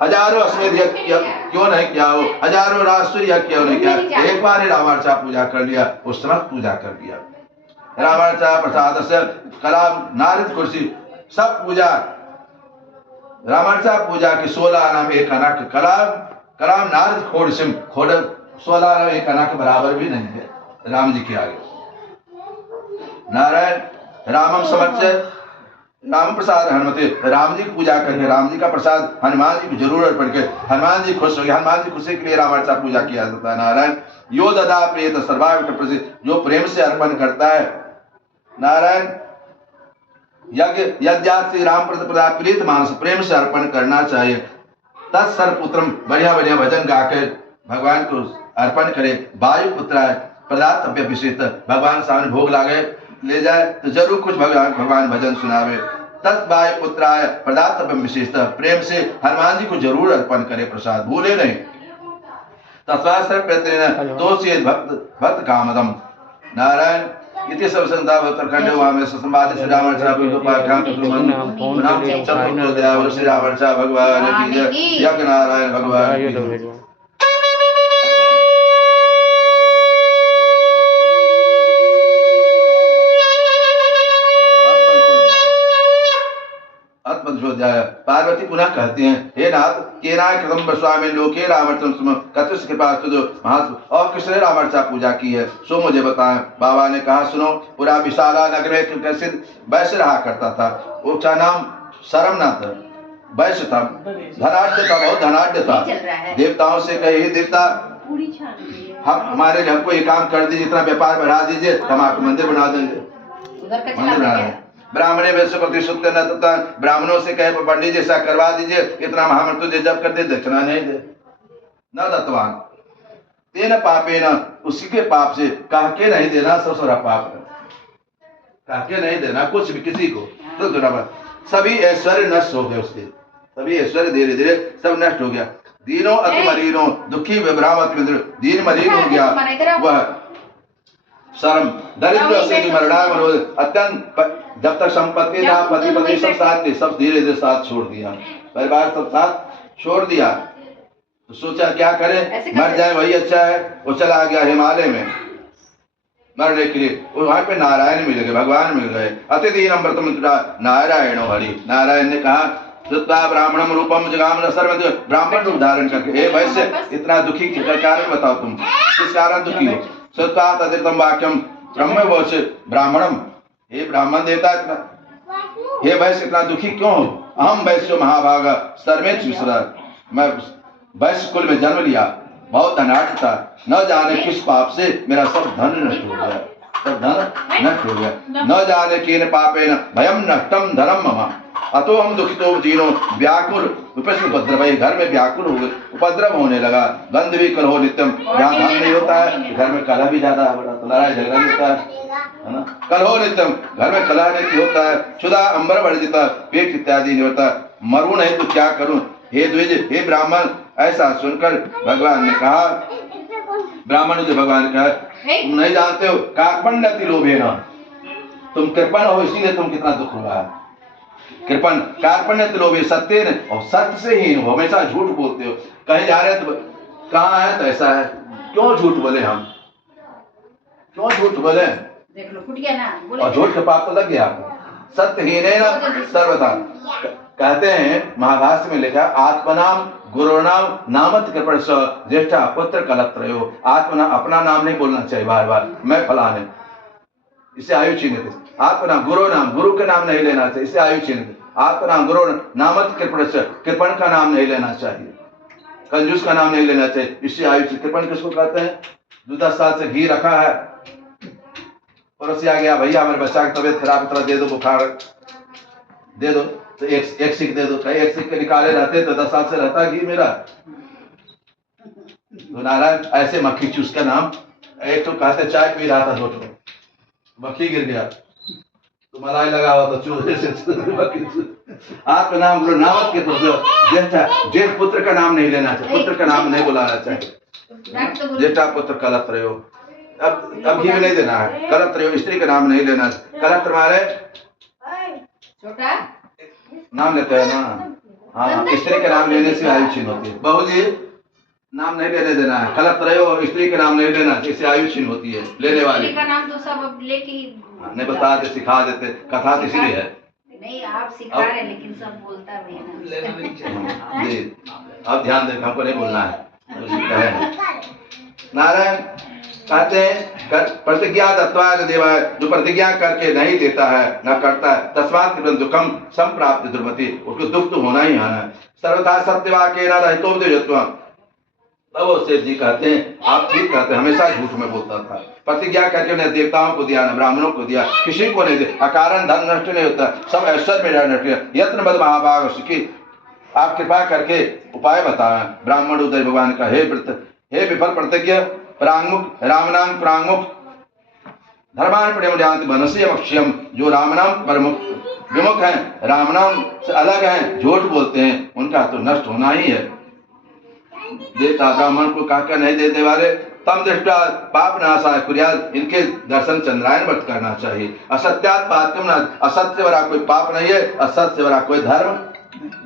हजारों अश्वमेध यज्ञ क्यों नहीं किया हो, हजारों राष्ट्र यज्ञ क्यों नहीं किया, एक बार ही रामार्चा पूजा कर लिया, उस समय पूजा कर दिया। रामार्चा प्रसाद से कलाम नारद कुर्सी सब पूजा, रामार्चा पूजा के 16 नाम एक आना के कलाम नारद खोड़ सिम खोड़ 16 नाम एक आना के बराबर भी नहीं है राम जी के आगे। नारायण रामम समर्थ राम प्रसाद हनुमते, राम जी की पूजा करके राम जी का प्रसाद हनुमान जी को जरूर अर्पण कर, हनुमान जी खुश हो गए। हनुमान जी खुशी के लिए रामार्चा पूजा किया जाता है। नारायण यो ददा प्रियत सर्वाविष्ट प्रसिद्ध, जो प्रेम से अर्पण करता है। नारायण यज्ञ यज्ञात श्री राम प्रदा प्रीत मानस, प्रेम से अर्पण करना चाहिए। तत्सर्वपुत्रम, बढ़िया बढ़िया भजन गाकर भगवान को अर्पण करे। वायु पुत्र प्रदातव्य विशेष, भगवान सामने भोग लागे ले जाए तो जरूर कुछ भगवान भजन सुनावे। तत्वाय पुत्राय प्रदातव्य विशेष, प्रेम से हनुमान जी को जरूर अर्पण करे प्रसाद, भूले नहीं। तत्वास्त्र प्रत्येन दोषेत भक्त कामदम। नारायण इति सब संता उत्तरखंड में संवाद श्री रामार्चा पाख्यान श्री रामार्चा भगवान की जय। यज्ञ नारायण भगवान की जय। पार्वती पुनः कहती हैं, हे नाथ केनाय कृतम स्वामी लोके रामार्चम सुम कतिश कृपा सुदो महात्म, और किसने रामार्चा पूजा की है सो मुझे बताएं। बाबा ने कहा सुनो, पूरा विशाला नगर में प्रसिद्ध वैश्य रहा करता था, उसका नाम शरमनाथ वैश्य था, धनाढ्य था, बहुत धनाढ्य था। देवताओं से कहे हे देवता हम हमारे लिए हमको ये काम कर दीजिए, इतना व्यापार बढ़ा दीजिए, हम आपको मंदिर बना देंगे। मंदिर बना देंगे। ब्राह्मणे वैश्यपति सुत्य न तथा, ब्राह्मणों से कहे पंडित जैसा करवा दीजिए, इतना महामृत्युंजय जब कर दे दक्षिणा नहीं दे न दत्तवान तेन पापे न, उसी के पाप से कह के नहीं देना, ससुरा पाप कह के नहीं देना कुछ भी किसी को। तो सभी ऐश्वर्य नष्ट हो गए उसके, सभी ऐश्वर्य धीरे धीरे सब नष्ट हो गया। दीनों अति मरीनों दुखी विभ्रामत दीन मरीन हो गया वह शर्म दरिद्र से मरना मरोध अत्यंत। जब तक संपत्ति था पति पत्नी सब साथ थे, सब धीरे धीरे साथ छोड़ दिया, परिवार सब साथ छोड़ दिया। तो सोचा क्या करे, मर जाए वही अच्छा है। वो चला गया हिमालय में मरने के लिए, वहां पे नारायण मिल गए, भगवान मिल गए। अतिदीन अमृतम नारायण हरि, नारायण ने कहा श्रुत्वा ब्राह्मणम रूपम जगाम न सर्व, ब्राह्मण रूप धारण करके हे वैश्य इतना दुखी किस कारण बताओ, तुम किस कारण दुखी हो। श्रुत्वा तदितम वाक्यम ब्रह्मवोच ब्राह्मणम, हे ब्राह्मण देवता इतना, हे वैश्य इतना दुखी क्यों हो। अहम वैश्य महाभाग सर्वेच विश्रा, मैं वैश्य कुल में जन्म लिया, बहुत धनाढ्य था, न जाने किस पाप से मेरा सब धन नष्ट हो गया, सब धन नष्ट हो गया। न जाने केन पापेन भयम नष्टम धनम मम, अतो हम दुखितो दीनो व्याकुल उपद्रव, घर में व्याकुल हो गए, उपद्रव होने लगा। गंध भी कलहो नित्यम, जहाँ धन नहीं होता है घर में कलह भी ज्यादा लड़ाई झगड़ा भी होता है ना। कलहो नित्यम, घर में कलह नहीं होता है। क्षुधा अंबर वर्जिता, पेट इत्यादि नहीं होता। मरू नहीं तो क्या करूं, हे द्विज, हे ब्राह्मण। ऐसा सुनकर भगवान ने कहा, ब्राह्मण से भगवान ने कहा, तुम नहीं जानते हो कार्पण्यति लोभेन, तुम कृपण हो इसीलिए तुम कितना दुख हो रहा है। कृपण कार्पण्यति लोभे सत्य, और सत्य से हीन हो, हमेशा झूठ बोलते हो। कहीं जा रहे तो कहाँ है तो ऐसा है, क्यों झूठ बोले हम, क्यों झूठ बोले, देख लो फूट गया ना, बोले और झूठ का पाप तो लग गया आपको। सत्यहीन है ना सर्वथा। कहते हैं महाभाष्य में लिखा, आत्मनाम गुरुनाम नामत कृपण स ज्येष्ठा पुत्र कलत्रयो। आत्मना, अपना नाम नहीं बोलना चाहिए बार बार, मैं फलाने, इसे आयु छीनते। आत्मनाम गुरु नाम, गुरु का नाम नहीं लेना चाहिए, इसे आयु छीनते। आत्मनाम गुरु नामत कृपण स, कृपण का नाम नहीं लेना चाहिए, कंजूस का नाम नहीं लेना चाहिए, इससे आयु। कृपण किसको कहते हैं, 10 साल से घी रखा है, पड़ोसी आ गया, भैया हमारे बच्चा की तबीयत खराब है, थोड़ा दे दो, बुखार दे दो, तो एक सिक दे दो। कहीं एक सिक के निकाले रहते तो 10 साल से रहता घी मेरा। तो नारायण ऐसे मक्खी चूस का नाम, एक तो कहते चाय पी रहा था, 2 ठो मक्खी गिर गया, तो मलाई लगा हुआ तो चूहे से मक्खी चूस। आपका नाम गुरु नामत के पुत्र, जेठ पुत्र का नाम नहीं लेना चाहिए, पुत्र का नाम नहीं बुलाना चाहिए। जेठा पुत्र कलत्रयो, अब घी में नहीं देना है। कलत्रयो, स्त्री का नाम नहीं लेना। कलत्र मारे छोटा नाम लेते हैं ना, हाँ, स्त्री के नाम लेने से आयु छीन होती है। बहू जी नाम नहीं लेने देना है। कलत्रयो, स्त्री के नाम नहीं लेना, इससे आयु छीन होती है लेने वाली का नाम तो सब अब लेके नहीं बता दे, सिखा देते, कथा तो इसलिए है। नहीं आप सिखा रहे, लेकिन सब बोलता भी है ना। जी अब ध्यान दे, हमको नहीं बोलना है। नारायण कहते हैं प्रतिज्ञा दत्वा देवा, जो प्रतिज्ञा करके नहीं देता है न करता है, तस्मात् दुखम संप्राप्त दुर्मति, उसको दुख तो होना ही आना है। सर्वथा सत्यवाक्य न रहितो विद्युत्वम, तब वो सेठ जी कहते हैं आप ठीक कहते हैं, हमेशा झूठ में बोलता था। प्रतिज्ञा करके उन्हें देवताओं को दिया, न ब्राह्मणों को दिया, किसी को नहीं दिया। अकारण धन नष्ट नहीं होता, सब ऐश्वर्य में नष्ट। यत्न बद महाभाग सुखी, आप कृपा करके उपाय बताएं। ब्राह्मण उदय भगवान का, हे व्रत, हे विफल प्रतिज्ञा प्रांगमुख, राम नाम प्रांगमुख, धर्मान प्रेम जानते मनसी अवक्ष्यम, जो राम नाम परमुख विमुख है, राम नाम से अलग है, झूठ बोलते हैं, उनका तो नष्ट होना ही है। देवता ब्राह्मण को कहकर नहीं देने वाले, तम दृष्टा पाप नाशाय कुर्यात्, इनके दर्शन चंद्रायन व्रत करना चाहिए। असत्यात् पातकम न, असत्य से बड़ा कोई पाप नहीं है, असत्य से बड़ा कोई धर्म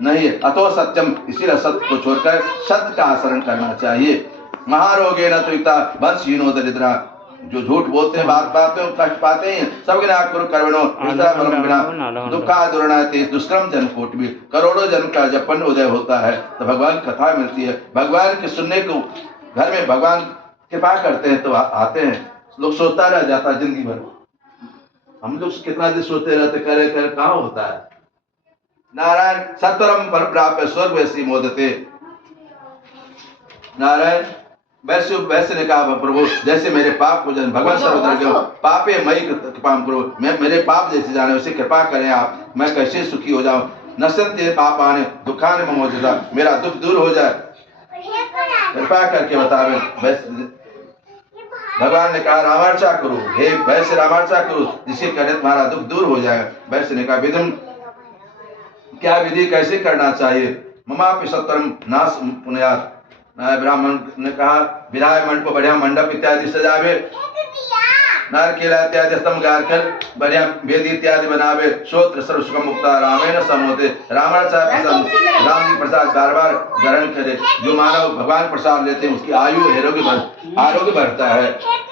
नहीं है। अतो सत्यम, इसीलिए असत्य को छोड़कर सत्य का आचरण करना चाहिए। महारोगे न तुता वंशहीनो दरिद्रा, जो झूठ बोलते हैं, बात में कष्ट पाते हैं। सब कुरु कर्मणो बिना दुखा दुर्णाते, दुष्कर्म जन्म कोटि भी, करोड़ों जन्म का जब पुण्य उदय होता है तो भगवान कथा मिलती है। भगवान के सुनने को घर में भगवान कृपा करते हैं तो आते हैं। लोग सोता रह जाता जिंदगी भर, हम लोग कितना दिन सोते रहते, करे कहाँ होता है। नारायण सत्वरम पर प्राप्त स्वर्ग वैसी मोदते। नारायण वैसे ने कहा प्रभु, जैसे मेरे पाप को जन भगवान सर्वत्र पापे मई कृपा करो, मैं मेरे पाप जैसे जाने वैसे कृपा करें आप, मैं कैसे सुखी हो जाऊं। नश्यन्ते पापानि दुखानि ममोचता, मेरा दुख दूर हो जाए, कृपा करके बतावे। भगवान ने कहा रामार्चा करो, हे वैसे रामार्चा करो, जिसके करने तुम्हारा दुख दूर हो जाएगा। वैसे ने कहा विधि, क्या विधि कैसे करना चाहिए। ममापि सत्वरम नाश पुण्यात्, ब्राह्मण ने कहा विधाय मंडप को बढ़िया मंडप इत्यादि सजावे, नारकेला इत्यादि स्तंभ गाड़ कर बढ़िया वेदी इत्यादि बनावे। श्रोत्र सर्व सुख मुक्ता रामेण समोते, रामायण राम जी प्रसाद बार बार ग्रहण करे। जो मानव भगवान प्रसाद लेते हैं उसकी आयु आरोग्य बढ़ता है।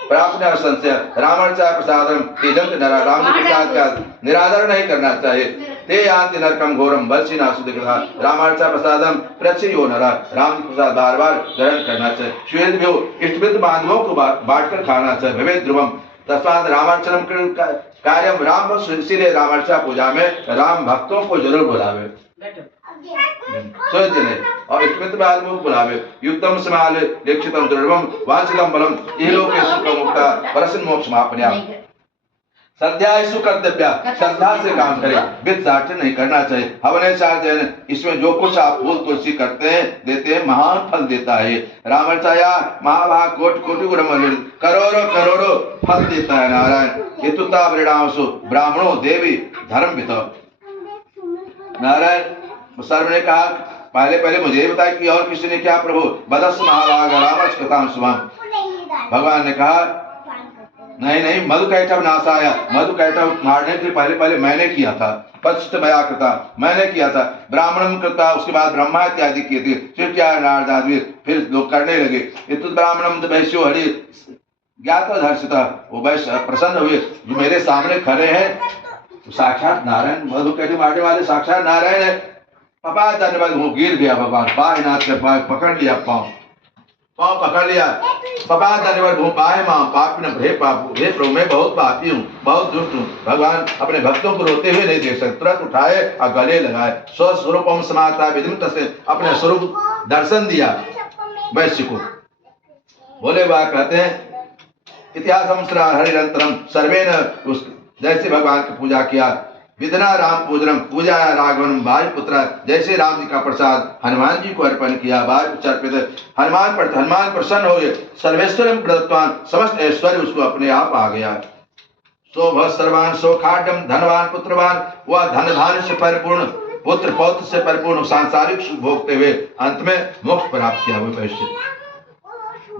प्राप्त संशय रामायण प्रसादम तेजंत नरा, राम जी प्रसाद का निरादर नहीं करना चाहिए। ते यान्ति नरकम घोरम बलसी नासु दिखा, रामायण प्रसादम प्रचयो नरा, राम जी प्रसाद बार बार ग्रहण करना चाहिए। श्वेत भी इष्टमित बांधवों को बांटकर खाना चाहिए। भवेद ध्रुवम तस्मात् रामार्चनम कार्यम, राम इसीलिए रामार्चा पूजा में राम भक्तों को जरूर बुलावे, सोच ले, और इष्टमित बांधवों को बुलावे। युक्तम समाल दीक्षितम दुर्लभम वांछितम बलम, ये लोग सुख मुक्ता परसन मोक्ष मापन्या। श्रद्धा कर्तव्य, श्रद्धा से काम करें, वित्त नहीं करना चाहिए। हवने चाहे इसमें जो कुछ आप फूल तुलसी करते हैं देते हैं महान फल देता है। रामचाया महाभाग कोटि कोटि गुण करोड़ों करोड़ों फल देता है नारायण। हेतुता परिणामसु ब्राह्मणों देवी धर्म वित। नारायण सर ने कहा पहले पहले मुझे बताया कि और किसी ने क्या प्रभु बदस महाभाग राम कथा शुभम। भगवान ने कहा नहीं नहीं, मधु कैटव नाश आया, मधु कैटव मारने के पहले पहले मैंने किया था, पश्चित भया कृता मैंने किया था, ब्राह्मण कृता, उसके बाद ब्रह्मा इत्यादि किए थे, फिर क्या नारदादि, फिर लोग करने लगे। तो ब्राह्मणम वैश्यो हरि ज्ञात धर्षिता, वो वैश्य प्रसन्न हुए जो मेरे सामने खड़े हैं तो साक्षात नारायण, मधु कैटव मारने वाले साक्षात नारायण है। पापा धन्यवाद, वो गिर गया भगवान, पाए नाथ के पाए पकड़ लिया, पाँव पकड़ लिया। पापा धन्यवाद भूम पाए माँ पाप न भे पापू, हे प्रभु मैं बहुत पापी हूँ, बहुत दुष्ट हूँ। भगवान अपने भक्तों को रोते हुए नहीं देख सकते, तुरंत उठाए और गले लगाए, स्वस्वरूपम समाता विधिमत से अपने स्वरूप दर्शन दिया वैश्य को। बोले वह कहते हैं इतिहास हरिरंतरम सर्वे न, जैसे भगवान की पूजा किया, विधना राम पूजनम पूजा राघवन वायुपुत्र, जैसे राम जी का प्रसाद हनुमान जी को अर्पण किया, वायुपुत्र हनुमान प्रसन्न हो गए, सर्वेश्वरम प्रदत्तवान समस्त ऐश्वर्य उसको अपने आप आ गया। शोभ सर्वान सौखाड्यम धनवान पुत्रवान, वह धन धान से परिपूर्ण पुत्र पौत्र से परिपूर्ण सांसारिक सुख भोगते हुए अंत में मोक्ष प्राप्त किया हुए वैश्य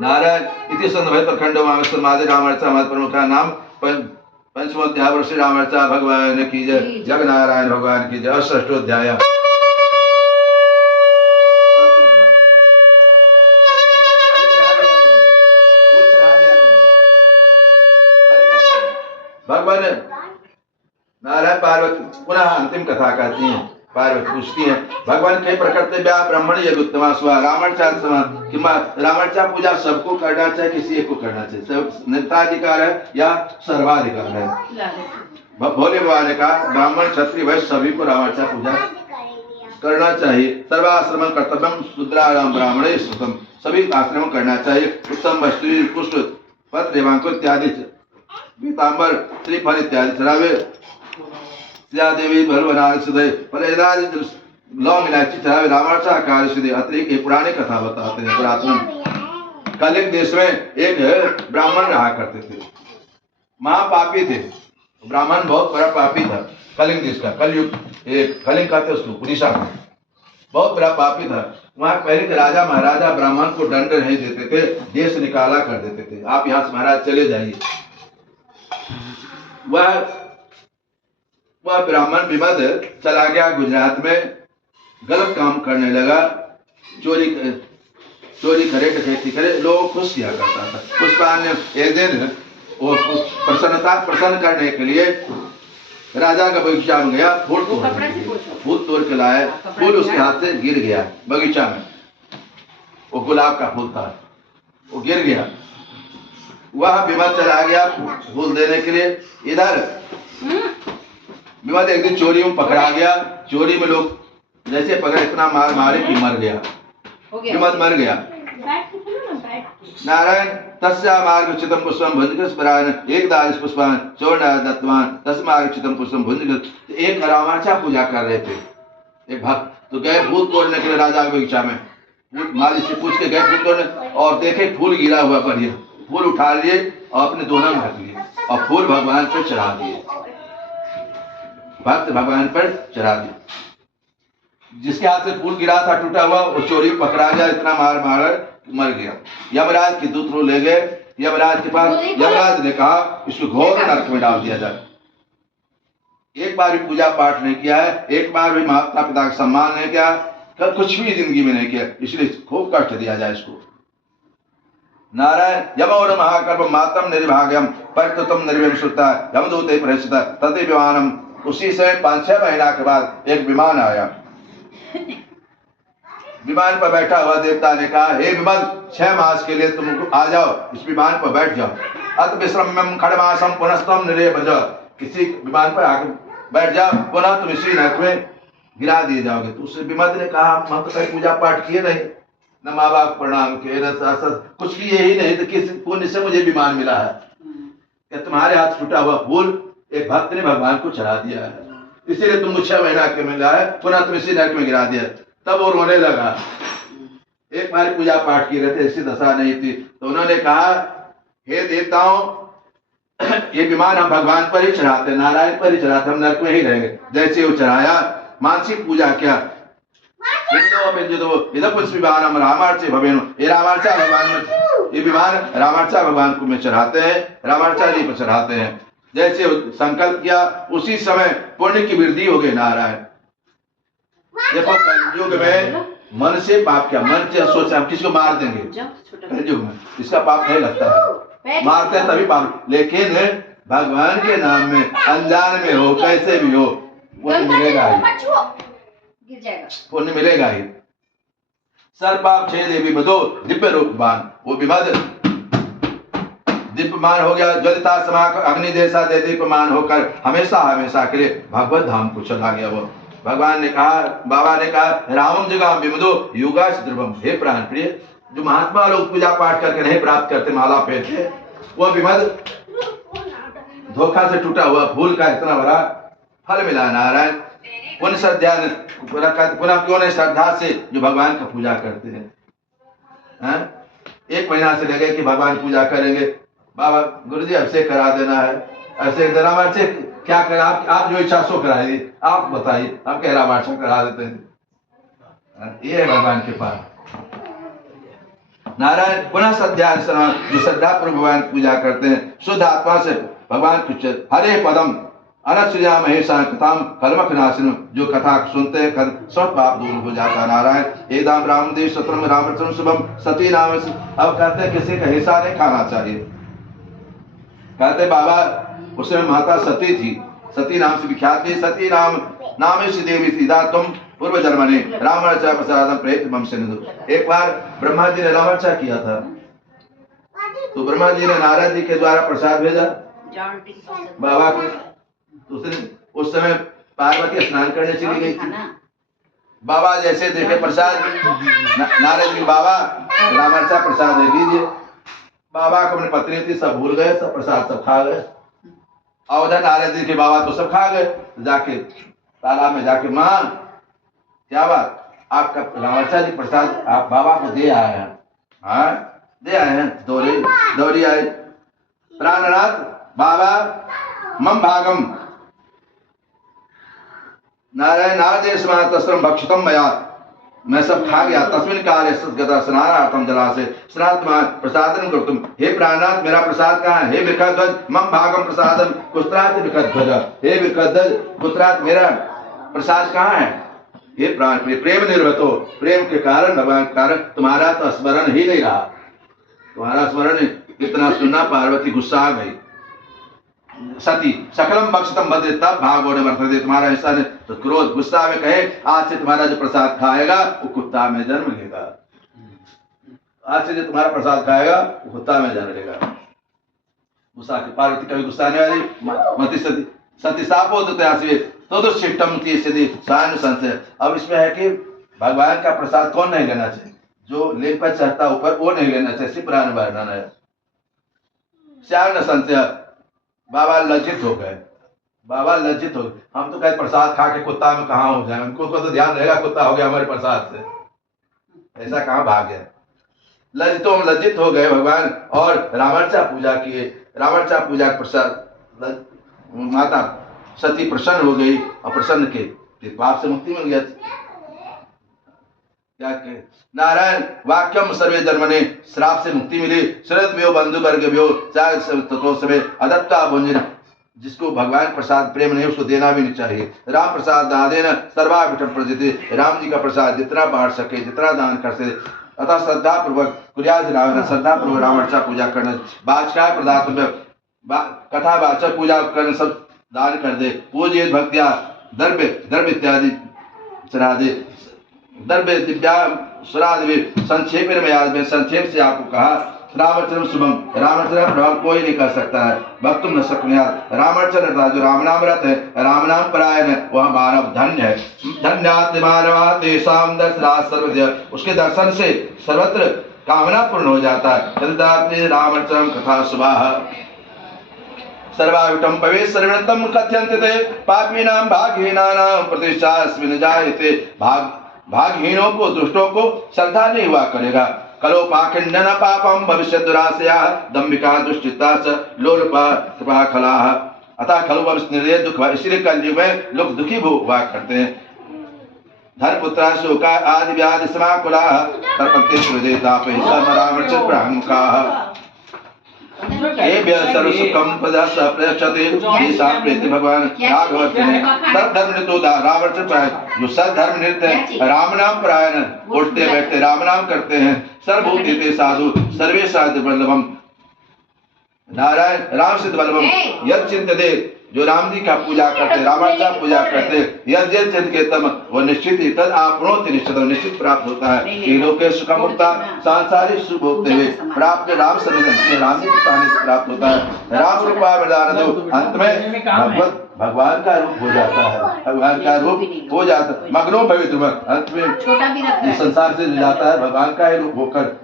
नारायण। इति संदर्भ खंड मादे रामायण मत प्रमुख नाम पंचमोध्याय श्री रामचर्चा भगवान की जय, जग नारायण भगवान की जय। षष्ठोध्याय भगवान नारायण पार्वती पुनः अंतिम कथा कहती हैं। पार्वती पूछती है भगवान कई प्रकृति ब्राह्मण यज्ञोत्तमा स्व रामचा रामचा पूजा सबको करना चाहिए, किसी एक को करना चाहिए, सब नेताधिकार है या सर्वाधिकार है। भोले बाबा ने कहा ब्राह्मण क्षत्रिय वैश्य सभी को रामचा पूजा करना चाहिए। सर्वाश्रम कर्तव्यम शूद्राणाम ब्राह्मणे सुतम, सभी आश्रम करना चाहिए। उत्तम वस्तु पुष्प पत्र देवांकुर इत्यादि पीताम्बर श्रीफल इत्यादि चढ़ावे। देवी लौंग इलायची चढ़ावे। रामाचा कार्य सिद्धि अतिरिक्त एक पुरानी कथा बताते हैं। पुरातन कलिंग देश में एक ब्राह्मण रहा करते थे, महापापी थे। ब्राह्मण बहुत बड़ा पापी था, कलिंग देश का, कलयुग एक कलिंग कहते उसको, उड़ीसा का, बहुत बड़ा पापी था। वहाँ पहले के राजा महाराजा ब्राह्मण को दंड नहीं देते थे, देश निकाला कर देते थे, आप यहाँ से महाराज चले जाइए। वह ब्राह्मण विमद चला गया गुजरात में, गलत काम करने लगा, चोरी करे डकैती करे, लोगों को खुश किया करता था। पुष्पान्य एक दिन वो प्रसन्न करने के लिए राजा का बगीचा में गया, फूल तोड़ के लाया, फूल उसके हाथ से गिर गया बगीचा में, वो गुलाब का फूल था, वो गिर गया। वह विमद चला गया फूल देने के लिए। इधर विमद एक दिन चोरी में पकड़ा गया, चोरी में लोग जैसे पकड़े इतना मार मारे कि मर गया, विमद मर गया। नारायण तस्या मार्गचितम पुष्पम भुंजगस्परायण एक दारिश पुष्पान चौर्ण दत्तवान तस्मार्गचितम पुष्पम भुंजगस। एक रामाचा पूजा कर रहे थे एक भक्त, तो गए फूल तोड़ने के लिए राजा के बगीचा में, माली से पूछ के गए फूल तोड़ने और देखे फूल गिरा हुआ बढ़िया, फूल उठा लिए और अपने दोनों में रख लिए और फूल भगवान पर चढ़ा दिए, भक्त भगवान पर चढ़ा दिए। जिसके हाथ से फूल गिरा था टूटा हुआ, वो चोरी पकड़ा गया, इतना मार मार मर गया। यमराज के दूत ले गए यमराज के पास, यमराज ने कहा इसको घोर नरक में डाल दिया जाए। एक बार भी पूजा पाठ नहीं किया है, एक बार भी माता पिता का सम्मान नहीं किया, कुछ भी जिंदगी में नहीं किया, इसलिए खूब कष्ट दिया जाए इसको। नारायण यमोर महाकल्प मातम निर्भाग्यम परितुतम निर्विम श्रुता यमदूते प्रहिष्टा तति विमानम। उसी से 5-6 महीना के बाद एक विमान आया, विमान पर बैठा हुआ देवता ने कहा हे विमल 6 मास के लिए तुम आ जाओ, इस विमान पर बैठ जाओ। अत विश्रम्यम खड़मासम पुनस्तम निरे भज, किसी विमान पर आकर बैठ जाओ, पुनः तुम इसी नरक में गिरा दिए जाओगे। तो उस विमल ने कहा हम तो कहीं पूजा पाठ किए नहीं, न माँ बाप प्रणाम किए, न कुछ किए ही नहीं, तो किस पुण्य से मुझे विमान मिला है? क्या तुम्हारे हाथ छूटा हुआ फूल एक भक्त ने भगवान को चढ़ा दिया है, इसीलिए तुमको 6 महीना के मिला है, पुनः तुम इसी नरक में गिरा दिया। तब वो रोने लगा। एक बार पूजा पाठ की रहे थे, ऐसी दशा नहीं थी, तो उन्होंने कहा हे देवताओं, ये विमान हम भगवान पर ही चढ़ाते, नारायण पर ही चढ़ाते, हम नरक में ही रहेंगे। जैसे वो चढ़ाया, मानसिक पूजा किया, इधर कुछ विमान रामार्चे भवेनु, ये रामार्चा भगवान में, ये विमान रामार्चा भगवान को में चढ़ाते हैं, रामार्चा जी पर चढ़ाते हैं। जैसे संकल्प किया उसी समय पुण्य की वृद्धि हो गई। नारायण देखो कलयुग में मन से पाप किया, मन से सोचा हम किसी को मार देंगे, कलयुग में इसका पाप नहीं लगता है, मारते हैं तभी पाप। लेकिन भगवान के नाम में अनजान में हो, कैसे भी हो, वो तो मिलेगा ही, गिर जाएगा, पुण्य मिलेगा ही। सर्पाप छे देवी बदो दिव्य रूपवान, वो विमद दीपमान हो गया, ज्वलिता समाक अग्नि जैसा दे दीपमान होकर हमेशा हमेशा के लिए भगवत धाम को चला गया। वो भगवान ने कहा, बाबा ने कहा रामम जगह विमदो युगाश ध्रुवम, हे प्राण प्रिय, जो महात्मा लोग पूजा पाठ करके नहीं प्राप्त करते, माला पहनते, वो विमद धोखा से टूटा हुआ फूल का इतना बड़ा फल मिला। नारायण पुण्य श्रद्धा, पुनः क्यों नहीं श्रद्धा से जो भगवान का पूजा करते हैं। 1 महीना से लगे कि भगवान पूजा करेंगे, बाबा गुरुजी अभिषेक करा देना है, अभिषेक रामार्चे क्या करें, आप जो इच्छा सो कराइए, आप बताइए, हम कह रामार्चा करा देते हैं। ये है भगवान के पास। नारायण पुनः श्रद्धा, जो श्रद्धा पूर्वक भगवान पूजा करते हैं, शुद्ध आत्मा से भगवान कुछ हरे पदम अनसुया महेशा कथाम कलमख नाशिन, जो कथा सुनते हैं सब पाप दूर हो जाता। नारायण एकदम रामदेव सत्रम रामचंद्र शुभम सती नाम। अब कहते हैं किसी का हिस्सा नहीं खाना चाहिए। कहते बाबा उस समय माता सती थी, सती नाम से विख्यात थी। सती नाम नामे से देवी सीधा तुम पूर्व जन्मने रामर्चा प्रसादम प्रेत मम सिंधु। एक बार ब्रह्मा जी ने रामर्चा किया था, तो ब्रह्मा जी ने नारद जी के द्वारा प्रसाद भेजा बाबा को। उस समय पार्वती स्नान करने चली गई थी। बाबा जैसे देखे प्रसाद, नारद जी बाबा रामर्चा प्रसाद दे दीजिए। बाबा को अपनी पत्नी थी, सब भूल गए, सब प्रसाद सब खा गए। और उधर नारद जी के बाबा तो सब खा गए। जाके तालाब में जाके, मां क्या बात, आपका रामर्चा जी प्रसाद आप बाबा को दे आए हैं। हाँ दे आए हैं। दौड़ी आए, प्राणनाथ बाबा मम भागम नारायण नारदेश तस्रम भक्षितम मया, मैं सब खा गया। तस्मिन काले सद्गता स्नानार्थम जलाशय स्नात्मा प्रसादन करतुम। हे प्राणनाथ मेरा प्रसाद कहाँ है? हे विकध्वज मम भागम प्रसादम कुत्रात विकध्वज, हे विकध्वज कुत्रात मेरा प्रसाद कहाँ है? हे प्राण प्रेम निर्भतो, प्रेम के कारण भगवान के कारण तुम्हारा तो स्मरण ही नहीं रहा। तुम्हारा स्मरण कितना सुनना, पार्वती गुस्सा आ गई। सती सकलम बक्षतम भद्रे, तब भागो ने वर्तते, तुम्हारा हिस्सा ने तो क्रोध गुस्सा में कहे आज से तुम्हारा जो प्रसाद खाएगा वो कुत्ता में जन्म लेगा। आज से जो तुम्हारा प्रसाद खाएगा वो कुत्ता में जन्म लेगा। गुस्सा की पार्वती कभी गुस्सा नहीं वाली मति सती सती सापो तो दुष्टिष्टम की स्थिति सायन संशय। अब इसमें है कि भगवान का प्रसाद कौन नहीं लेना चाहिए? जो लेन पर चढ़ता ऊपर वो नहीं लेना चाहिए, सिर्फ प्राण वर्णन है। सायन संशय, बाबा लज्जित हो गए। बाबा लज्जित हो गए, हम तो कहते प्रसाद खा के कुत्ता में कहाँ हो जाए, उनको तो ध्यान रहेगा कुत्ता हो गया हमारे प्रसाद से, ऐसा कहाँ भाग गया। लज्जित हो गए भगवान और रामर्चा पूजा किए। रामर्चा पूजा के प्रसाद माता सती प्रसन्न हो गई और प्रसन्न के पाप से मुक्ति मिल गया। क्या के नारायण वाक्यम सर्वे जन्मने, श्राप से मुक्ति मिली। शरद व्यो बंधु वर्ग व्यो चाहे अदत्ता भुंजन, जिसको भगवान प्रसाद प्रेम नहीं उसको देना भी नहीं चाहिए। राम प्रसाद दादेन सर्वा विठल प्रजिति, राम जी का प्रसाद जितना बांट सके जितना दान कर सके अतः श्रद्धा पूर्वक कुरियाज रावण, श्रद्धा पूर्वक रामर्चा पूजा करना। बादशाह पदार्थ कथा वाचक पूजा करने सब दान कर दे। पूज्य भक्तिया द्रव्य इत्यादि चढ़ा दे। द्रव्य दिव्या सुरादि संक्षेप में संक्षेप से आपको कहा रामचरण शुभम, रामचरण प्रभाव कोई नहीं कर सकता है। भक्त न सकनिया रामचरण था जो राम नाम रत है, राम नाम परायण है, वह मानव धन्य है। धन्याति मानवा देशाम दर्शना सर्वज्ञ, उसके दर्शन से सर्वत्र कामना पूर्ण हो जाता है। रामचरण कथा सुबह सर्वायुटम पवे सर्वनतम कथ्यन्ते ते पापीनां भागहीनानां प्रतिष्ठास्मिन् जायते। भागहीनों को, दुष्टों को श्रद्धा नहीं हुआ करेगा। कलो पाखंडन पापम भविष्य दुराशया दम्भिका दुष्चिता स लोलपा कृपा खलाह। अतः खलु भविष्य निर्दय दुख, इसलिए कलयुग में लोग दुखी हुआ करते हैं। धर्मपुत्रा शोका आदि व्याधि समाकुलाः तर्पन्ते सुहृदे तापैः समरामर्चित प्राङ्मुखाः। एभ्य सर्व सुखम प्रजा स प्रयच्छते येषां प्रीति भगवान राघवत्य सब धर्म नितो रावण प्राय। जो सब धर्म नित्य है, राम नाम परायण, उठते बैठते राम नाम करते हैं। सर्वभूते साधु सर्वे साधु वल्लभम नारायण राम सिद्ध वल्लभम यद चिंतते। जो राम जी का पूजा करते, रामाचा पूजा करते, यद यद चिंतकेतम वो निश्चित ही तद आपनोति निश्चित निश्चित प्राप्त होता है। ये लोके सुखमुक्ता सांसारिक सुख भोगते हुए प्राप्त राम सन्निधि, राम जी के सानिध्य से प्राप्त होता है। राम रूपा वरदान दो, अंत में भगवान का रूप हो जाता है। भगवान का रूप हो जाता है। मग्नो भवित्र अंत में संसार से जाता है, भगवान का ही रूप होकर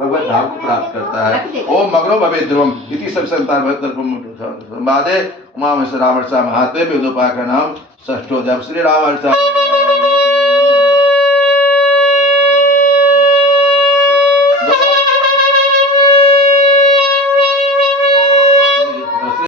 भगवत धाम को प्राप्त करता है। ओम मग्नो भवेत् ध्रुवम् इति सब संतान संवादे उमा रावण महात्म्य वेदोपाय का नाम षष्ठोध्याय। श्री रावण